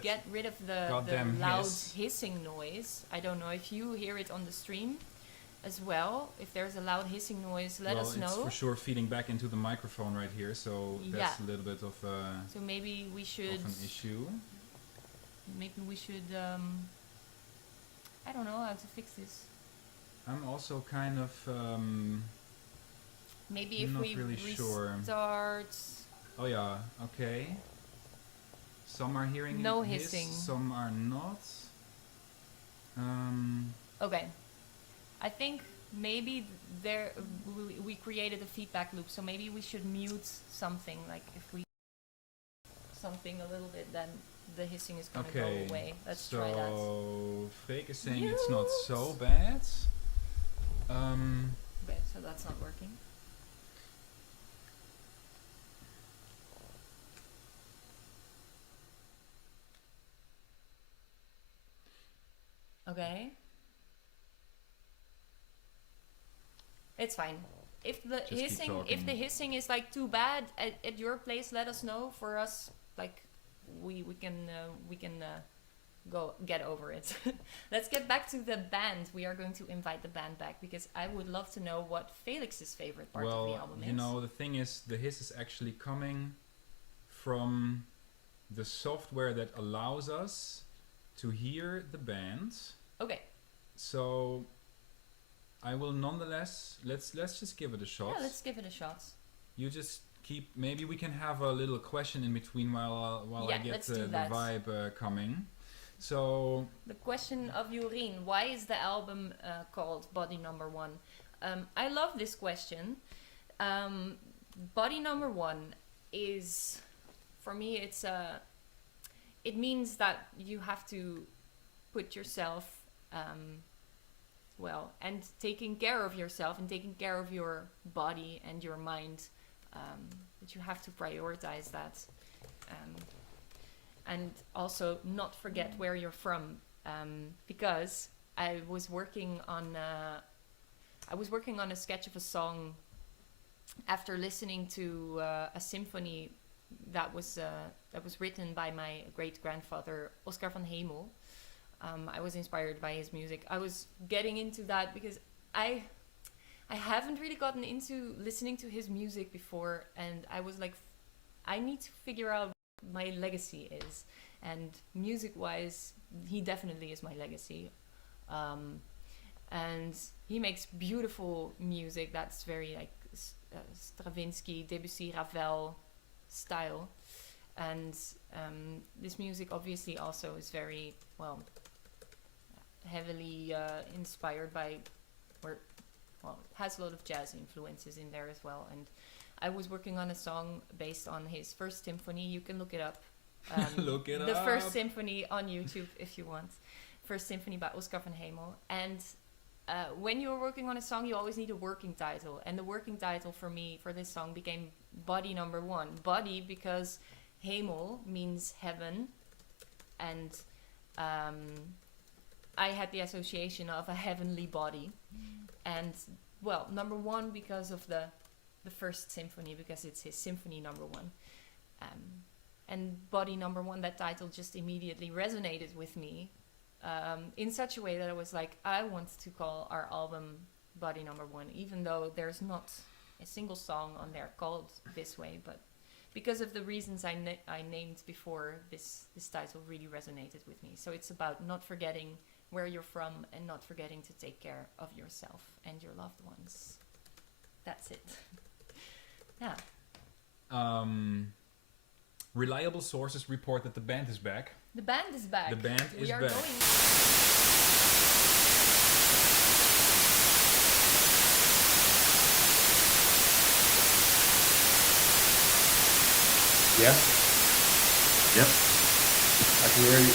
loud hissing noise. I don't know if you hear it on the stream as well. If there's a loud hissing noise, let us know. It's for sure feeding back into the microphone right here, so that's a little bit of so maybe we should of an issue. Maybe we should I don't know how to fix this. I'm also kind of maybe if we really restart. Oh yeah, okay. Some are hearing no hissing. Some are not. Okay. I think maybe we created a feedback loop, so maybe we should mute something. Like if we something a little bit, then the hissing is gonna go away. Let's try that. So Fake is saying it's not so bad. Okay, so that's not working. Okay. It's fine. If the hissing is like too bad at your place, let us know. For us, like we can go get over it. Let's get back to the band. We are going to invite the band back because I would love to know what Felix's favorite part of the album is. Well, you know, the thing is, the hiss is actually coming from the software that allows us to hear the band. Okay. So I will nonetheless, let's just give it a shot. Yeah, let's give it a shot. You just keep, maybe we can have a little question in between while I get the vibe coming. So The question of Jorien, why is the album called Body Number One? I love this question. Body Number One is, for me, it means that you have to put yourself, and taking care of yourself and taking care of your body and your mind, that you have to prioritize that. And also not forget where you're from, because I was working on a sketch of a song after listening to a symphony that was written by my great grandfather Oscar van Hemel. I was inspired by his music. I was getting into that because I haven't really gotten into listening to his music before, and I was like, I need to figure out my legacy is, and music wise he definitely is my legacy, and he makes beautiful music that's very like Stravinsky, Debussy, Ravel style, and this music obviously also is very heavily inspired by, has a lot of jazz influences in there as well. And I was working on a song based on his first symphony. You can look it up. Look it the up. First Symphony on YouTube if you want. First Symphony by Oscar van Hemel. And when you're working on a song, you always need a working title. And the working title for me for this song became Body Number One. Body because Hemel means heaven, and I had the association of a heavenly body. And number one because of the First Symphony, because it's his symphony number one. And Body Number One, that title just immediately resonated with me in such a way that I was like, I want to call our album Body Number One, even though there's not a single song on there called this way. But because of the reasons I named before, this title really resonated with me. So it's about not forgetting where you're from and not forgetting to take care of yourself and your loved ones. That's it. Yeah. Reliable sources report that the band is back. The band is back. The band is we are back. Going. Yeah, Yep. I can hear you.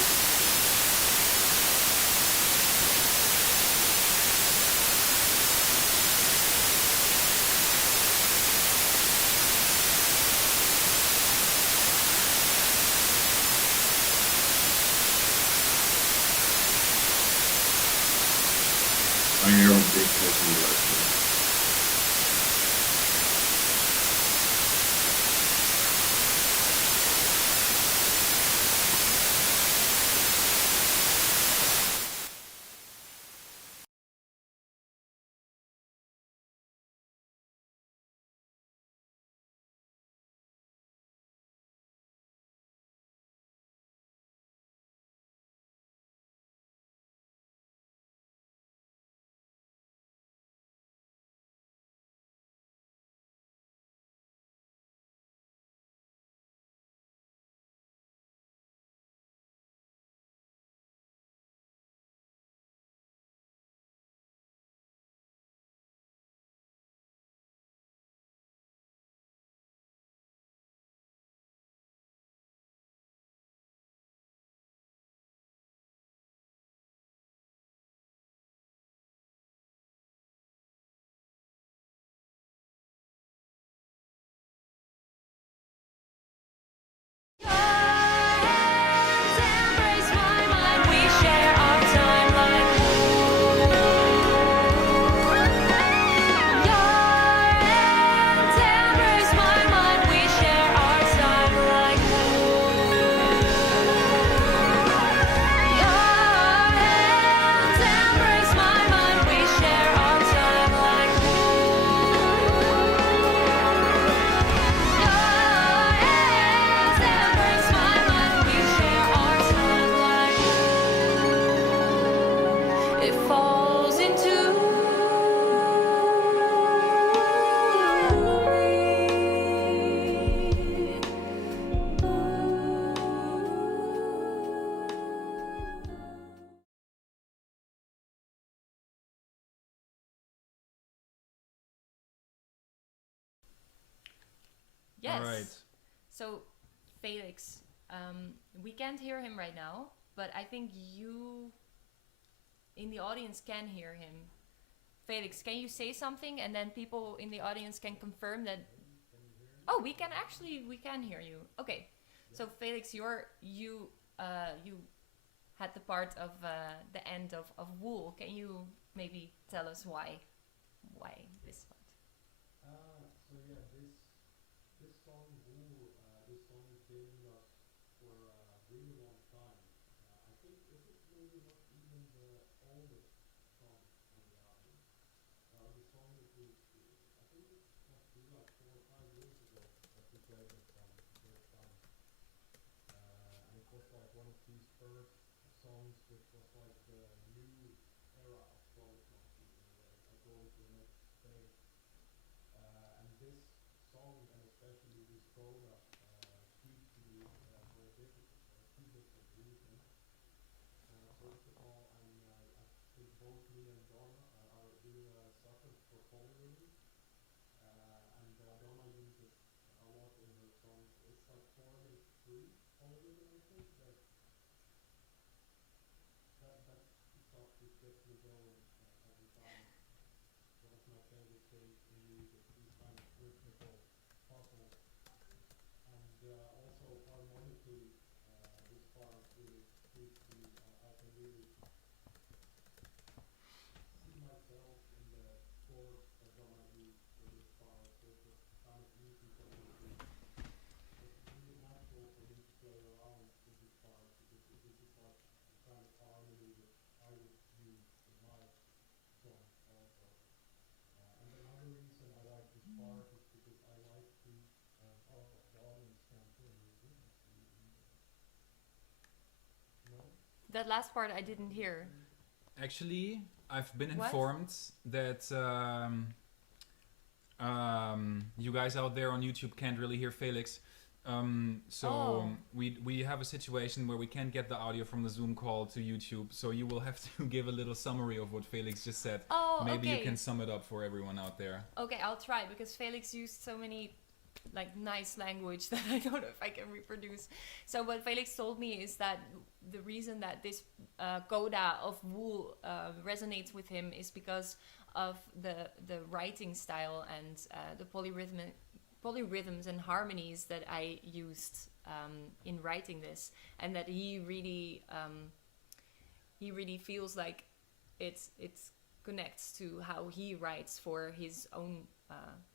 I hear a big person. Yes. All right. So, Felix, we can't hear him right now, but I think you in the audience can hear him. Felix, can you say something, and then people in the audience can confirm that? Oh, we can hear you. Okay, so Felix, you had the part of the end of Wool. Can you maybe tell us why this part? So yeah, this song Wool, this song has been with us for a really long time. I think this is maybe not even the oldest song on the album. The song that I think it must be like 4 or 5 years ago that we played this song the first time. And it was like one of these first songs which was like the new era of Floatmonki in a way, like going to the next stage. And this song, and especially this coda, speaks to me very differently for a few different reasons. First of all, I think both me and Donna are real suckers for polyrhythms. And Donna uses a lot in her songs. It's like 4/3 polyrhythm, I think. That stuff just gets me going every time. One of my favorite things in music, these kind of rhythmical puzzles. And also harmonically, this part really speaks to me. I can really see myself in the chords that Donna used for this part. So it was kind of easy for me to, it was really natural for me to play around with this part, because this is like the kind of harmony that I would use in my songs also. And another reason I like this part is because I like to, the audience can't hear me, is it? No? That last part I didn't hear. Actually, I've been What? informed that you guys out there on YouTube can't really hear Felix. Oh. We have a situation where we can't get the audio from the Zoom call to YouTube, so you will have to give a little summary of what Felix just said. Oh, Maybe okay. you can sum it up for everyone out there. Okay, I'll try, because Felix used so many like nice language that I don't know if I can reproduce. So what Felix told me is that the reason that this coda of Wool resonates with him is because of the writing style and the polyrhythms and harmonies that I used in writing this, and that he really feels like it connects to how he writes for his own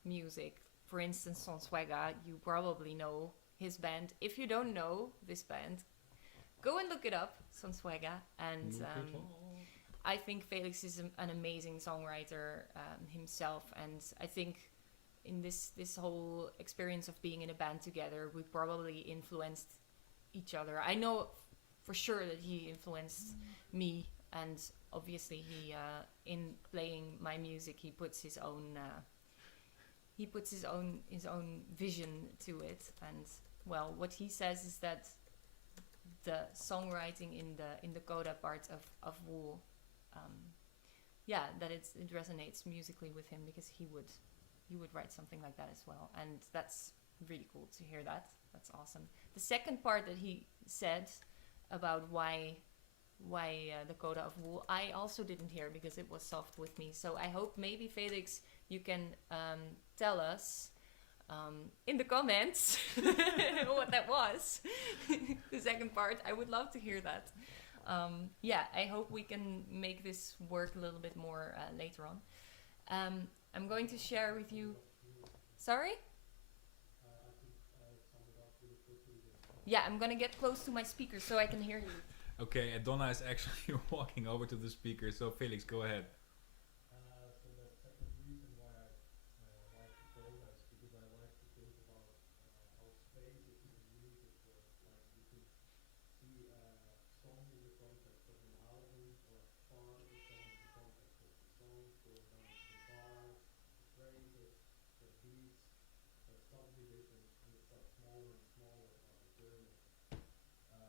music. For instance, Sonsuega, you probably know his band. If you don't know this band, go and look it up, Sonsuega. And I think Felix is an amazing songwriter himself, and I think in this whole experience of being in a band together, we probably influenced each other. I know for sure that he influenced me, and obviously he in playing my music, he puts his own vision to it. And well, what he says is that the songwriting in the coda part of Wool, that it resonates musically with him, because he would write something like that as well, and that's really cool to hear that. That's awesome. The second part that he said about why the coda of Wool, I also didn't hear, because it was soft with me. So I hope maybe Felix, you can tell us in the comments what that was. The second part, I would love to hear that. I hope we can make this work a little bit more later on. I'm going to share with you. Sorry? Yeah, I'm gonna get close to my speaker so I can hear you. Okay, Donna is actually walking over to the speaker, so Felix, go ahead. So the second reason why I like the coda is because I like to think about how spaces in music work. Like you could see a song in the context of an album, or part of a song in the context of the song, going down to the bars, the phrases, the beats, the subdivisions, and it's like smaller and smaller on the journey. And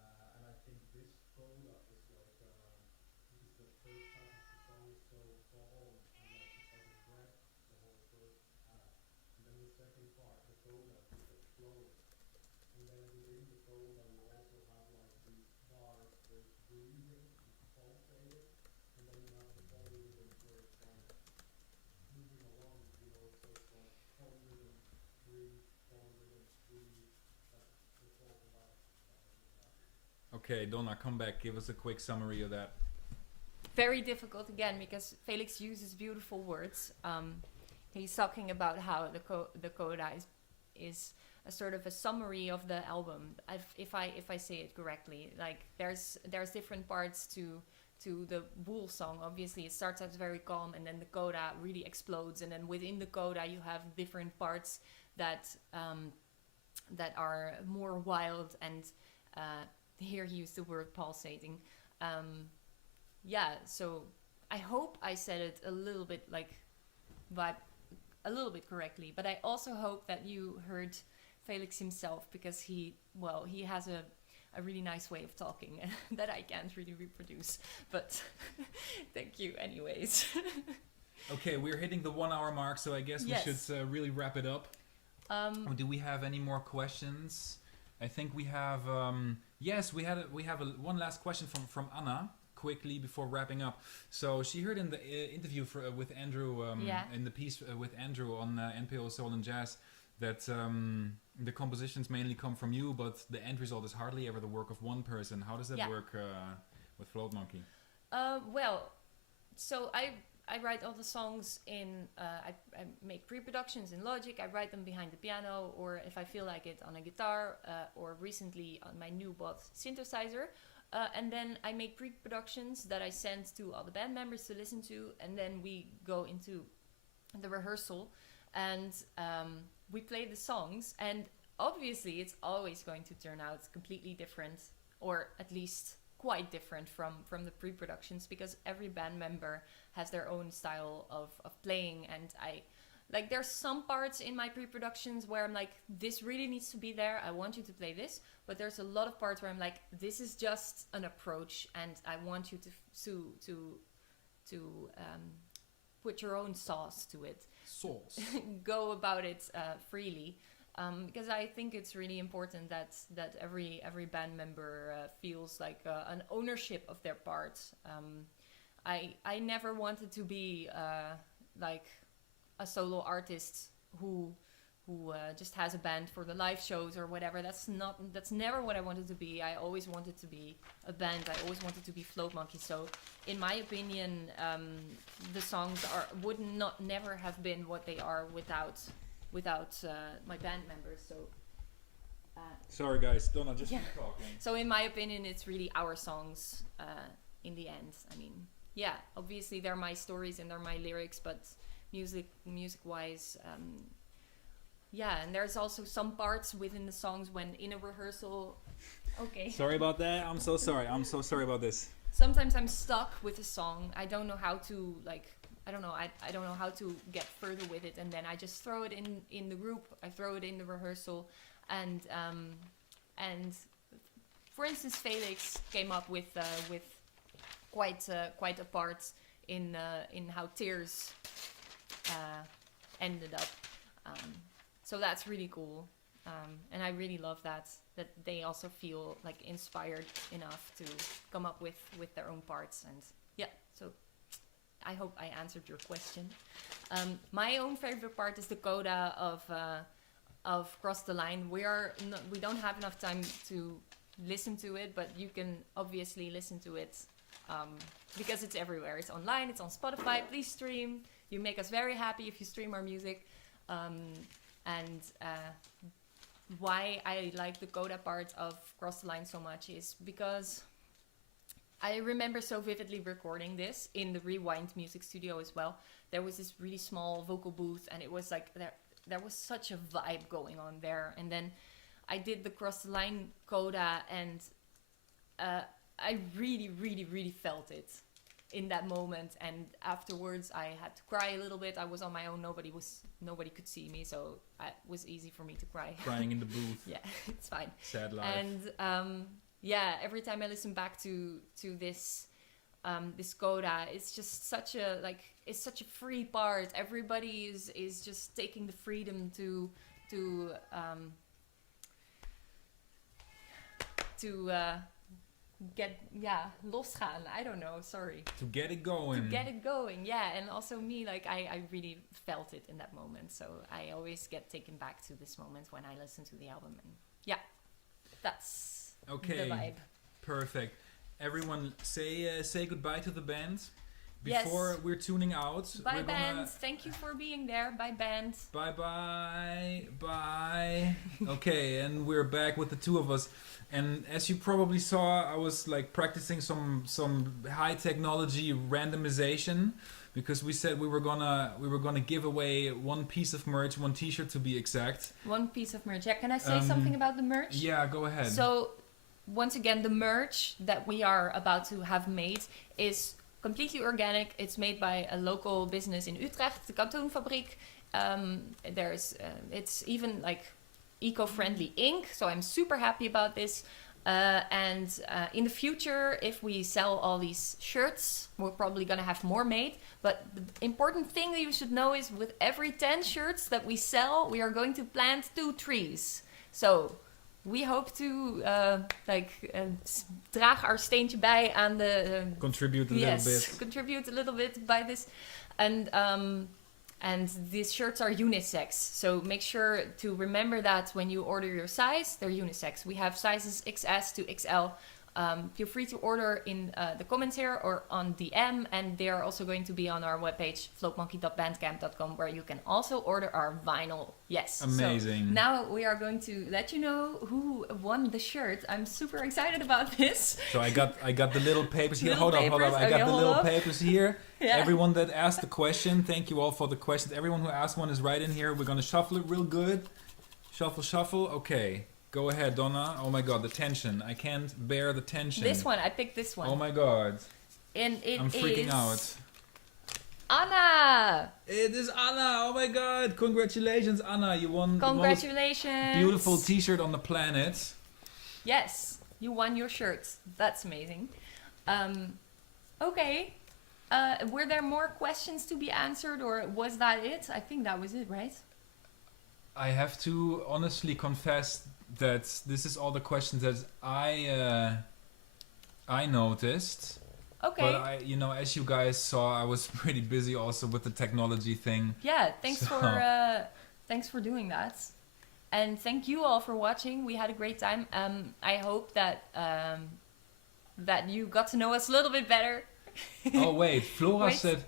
I think this coda is like, because the first half of the song is so Okay, Donna, come back. Give us a quick summary of that. Very difficult again because Felix uses beautiful words. He's talking about how the coda is a sort of a summary of the album. If I say it correctly, like there's different parts to the Wool song. Obviously, it starts out very calm, and then the coda really explodes, and then within the coda you have different parts that that are more wild and. Here he used the word pulsating. Yeah, so I hope I said it a little bit correctly, but I also hope that you heard Felix himself, because he has a really nice way of talking that I can't really reproduce, but thank you anyways. Okay, we're hitting the 1 hour mark, so I guess Yes. we should really wrap it up. Do we have any more questions? I think we have. Yes, we have one last question from Anna quickly before wrapping up. So she heard in the interview with Andrew, in the piece with Andrew on NPO Soul and Jazz, that the compositions mainly come from you, but the end result is hardly ever the work of one person. How does that work with Floatmonki? Well, so I write all the songs in, I make pre-productions in Logic, I write them behind the piano, or if I feel like it, on a guitar, or recently on my new bought synthesizer. And then I make pre-productions that I send to all the band members to listen to, and then we go into the rehearsal, and we play the songs, and obviously it's always going to turn out completely different, or at least quite different from the pre-productions, because every band member has their own style of playing, and there's some parts in my pre-productions where I'm like, this really needs to be there, I want you to play this, but there's a lot of parts where I'm like, this is just an approach, and I want you to put your own sauce to it. Sauce. Go about it freely. Because I think it's really important that every band member feels like an ownership of their parts. I never wanted to be like a solo artist who just has a band for the live shows or whatever. That's never what I wanted to be. I always wanted to be a band. I always wanted to be Floatmonki. So in my opinion, the songs would never have been what they are without my band members. So sorry guys, Donna, just keep talking. So in my opinion, it's really our songs in the end. I mean, yeah, obviously they're my stories and they're my lyrics, but music wise, and there's also some parts within the songs when in a rehearsal. Okay. Sorry about that. I'm so sorry about this. Sometimes I'm stuck with a song. I don't know how to I don't know how to get further with it, and then I just throw it in the group. I throw it in the rehearsal, and for instance, Felix came up with quite a part in how Tears ended up. So that's really cool, and I really love that they also feel like inspired enough to come up with their own parts, and so. I hope I answered your question. My own favorite part is the coda of Cross the Line. We don't have enough time to listen to it, but you can obviously listen to it because it's everywhere. It's online, it's on Spotify. Please stream. You make us very happy if you stream our music. Why I like the coda part of Cross the Line so much is because I remember so vividly recording this in the Rewind music studio as well. There was this really small vocal booth, and it was like there was such a vibe going on there. And then I did the Cross the Line coda, and I really, really, really felt it in that moment. And afterwards, I had to cry a little bit. I was on my own. Nobody could see me, so it was easy for me to cry. Crying in the booth. Yeah, it's fine. Sad life. And every time I listen back to this this coda, it's just such a free part. Everybody is just taking the freedom to to losgaan. I don't know, sorry. To get it going. To get it going, yeah. And also me, like, I really felt it in that moment. So I always get taken back to this moment when I listen to the album. And yeah, that's Okay. the vibe. Perfect. Everyone, say goodbye to the band Yes. before we're tuning out. Bye, we're band. Thank you for being there. Bye, band. Bye. Okay, and we're back with the two of us. And as you probably saw, I was like practicing some high technology randomization because we said we were gonna give away one piece of merch, one T-shirt to be exact. One piece of merch. Yeah, can I say something about the merch? Yeah, go ahead. So, once again, the merch that we are about to have made is completely organic. It's made by a local business in Utrecht, the Katoenfabriek. It's even like eco-friendly ink, so I'm super happy about this. And in the future, if we sell all these shirts, we're probably gonna have more made. But the important thing that you should know is with every 10 shirts that we sell, we are going to plant 2 trees. So we hope to draag our steentje bij aan de... Contribute a little bit. Contribute a little bit by this. And these shirts are unisex. So make sure to remember that when you order your size, they're unisex. We have sizes XS to XL. Feel free to order in the comments here or on DM, and they are also going to be on our webpage floatmonki.bandcamp.com, where you can also order our vinyl. Yes, amazing. So now we are going to let you know who won the shirt. I'm super excited about this. So I got the little papers here. Little Hold up. I got the little papers here. Yeah. Everyone that asked the question, thank you all for the questions. Everyone who asked one is right in here. We're gonna shuffle it real good. Shuffle. Okay. Go ahead, Donna. Oh my god, the tension. I can't bear the tension. This one, I picked this one. Oh my god. And I'm freaking out. Anna! It is Anna. Oh my god. Congratulations, Anna. You won Congratulations. the most beautiful t-shirt on the planet. Yes, you won your shirt. That's amazing. Okay. Were there more questions to be answered, or was that it? I think that was it, right? I have to honestly confess that this is all the questions that I noticed. Okay. But as you guys saw, I was pretty busy also with the technology thing. Yeah, thanks for doing that. And thank you all for watching. We had a great time. I hope that you got to know us a little bit better. Oh wait, Flora said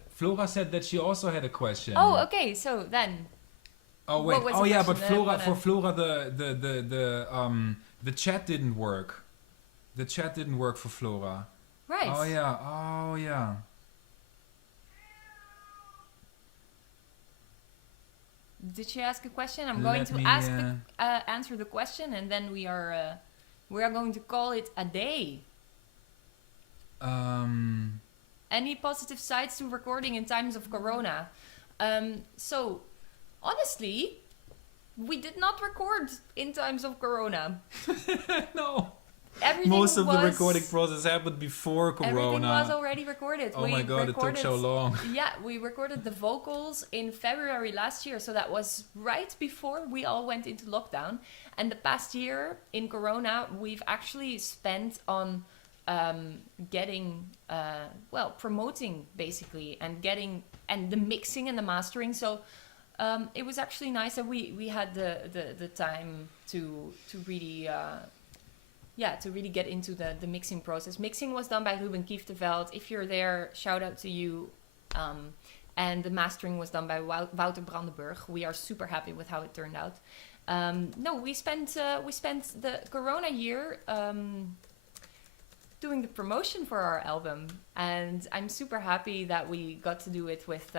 that she also had a question. Oh, okay. So then. Oh wait. What was Oh the yeah, but question? for Flora the chat didn't work. The chat didn't work for Flora. Right. Oh yeah. Did she ask a question? I'm going to answer the question, and then we are going to call it a day. Any positive sides to recording in times of Corona? So, honestly, we did not record in times of Corona. No. Most of the recording process happened before Corona. Everything was already recorded. Oh my god, it took so long. Yeah, we recorded the vocals in February last year, so that was right before we all went into lockdown. And the past year in Corona, we've actually spent on promoting basically, and the mixing and the mastering. So it was actually nice that we had the time to really get into the mixing process. Mixing was done by Ruben Kieftenveld. If you're there, shout out to you. And the mastering was done by Wouter Brandenburg. We are super happy with how it turned out. We spent the Corona year doing the promotion for our album, and I'm super happy that we got to do it with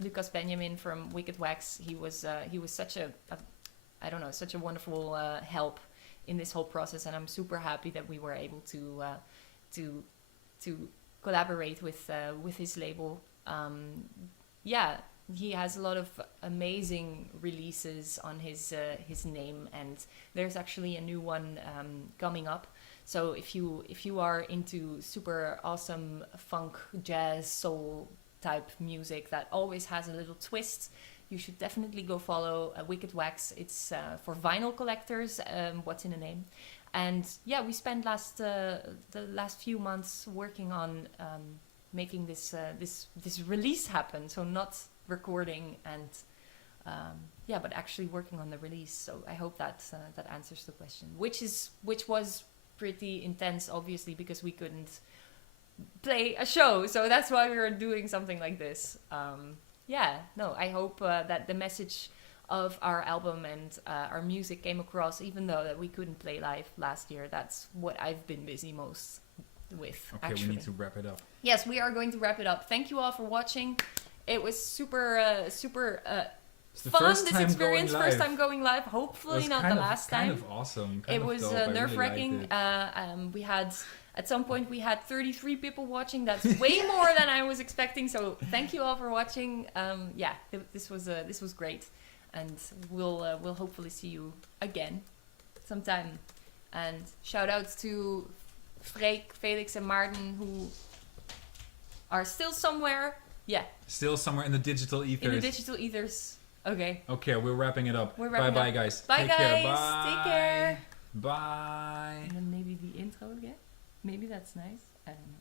Lucas Benjamin from Wicked Wax. He was such a wonderful help in this whole process, and I'm super happy that we were able to collaborate with his label. He has a lot of amazing releases on his name, and there's actually a new one coming up. So if you are into super awesome funk, jazz, soul type music that always has a little twist, you should definitely go follow Wicked Wax. It's for vinyl collectors. What's in the name? And yeah, we spent the last few months working on making this release happen. So not recording and but actually working on the release. So I hope that answers the question, which was pretty intense, obviously, because we couldn't play a show. So that's why we were doing something like this. I hope that the message of our album and our music came across, even though that we couldn't play live last year. That's what I've been busy most with. Okay, actually. we need to wrap it up. Yes, we are going to wrap it up. Thank you all for watching. It was super It's the fun, first this time experience, going first live. time going live. Hopefully not kind the of, last kind time. of awesome. It was nerve-wracking. Really We had, at some point, we had 33 people watching. That's way more than I was expecting. So thank you all for watching. This was great, and we'll hopefully see you again sometime. And shout outs to Freek, Felix, and Maarten, who are still somewhere. Yeah. Still somewhere in the digital ethers. In the digital ethers. Okay. Okay, we're wrapping it up. Bye, guys. Bye, Take guys. care. Bye. Take care. Bye. And then maybe the intro again. Maybe that's nice. I don't know.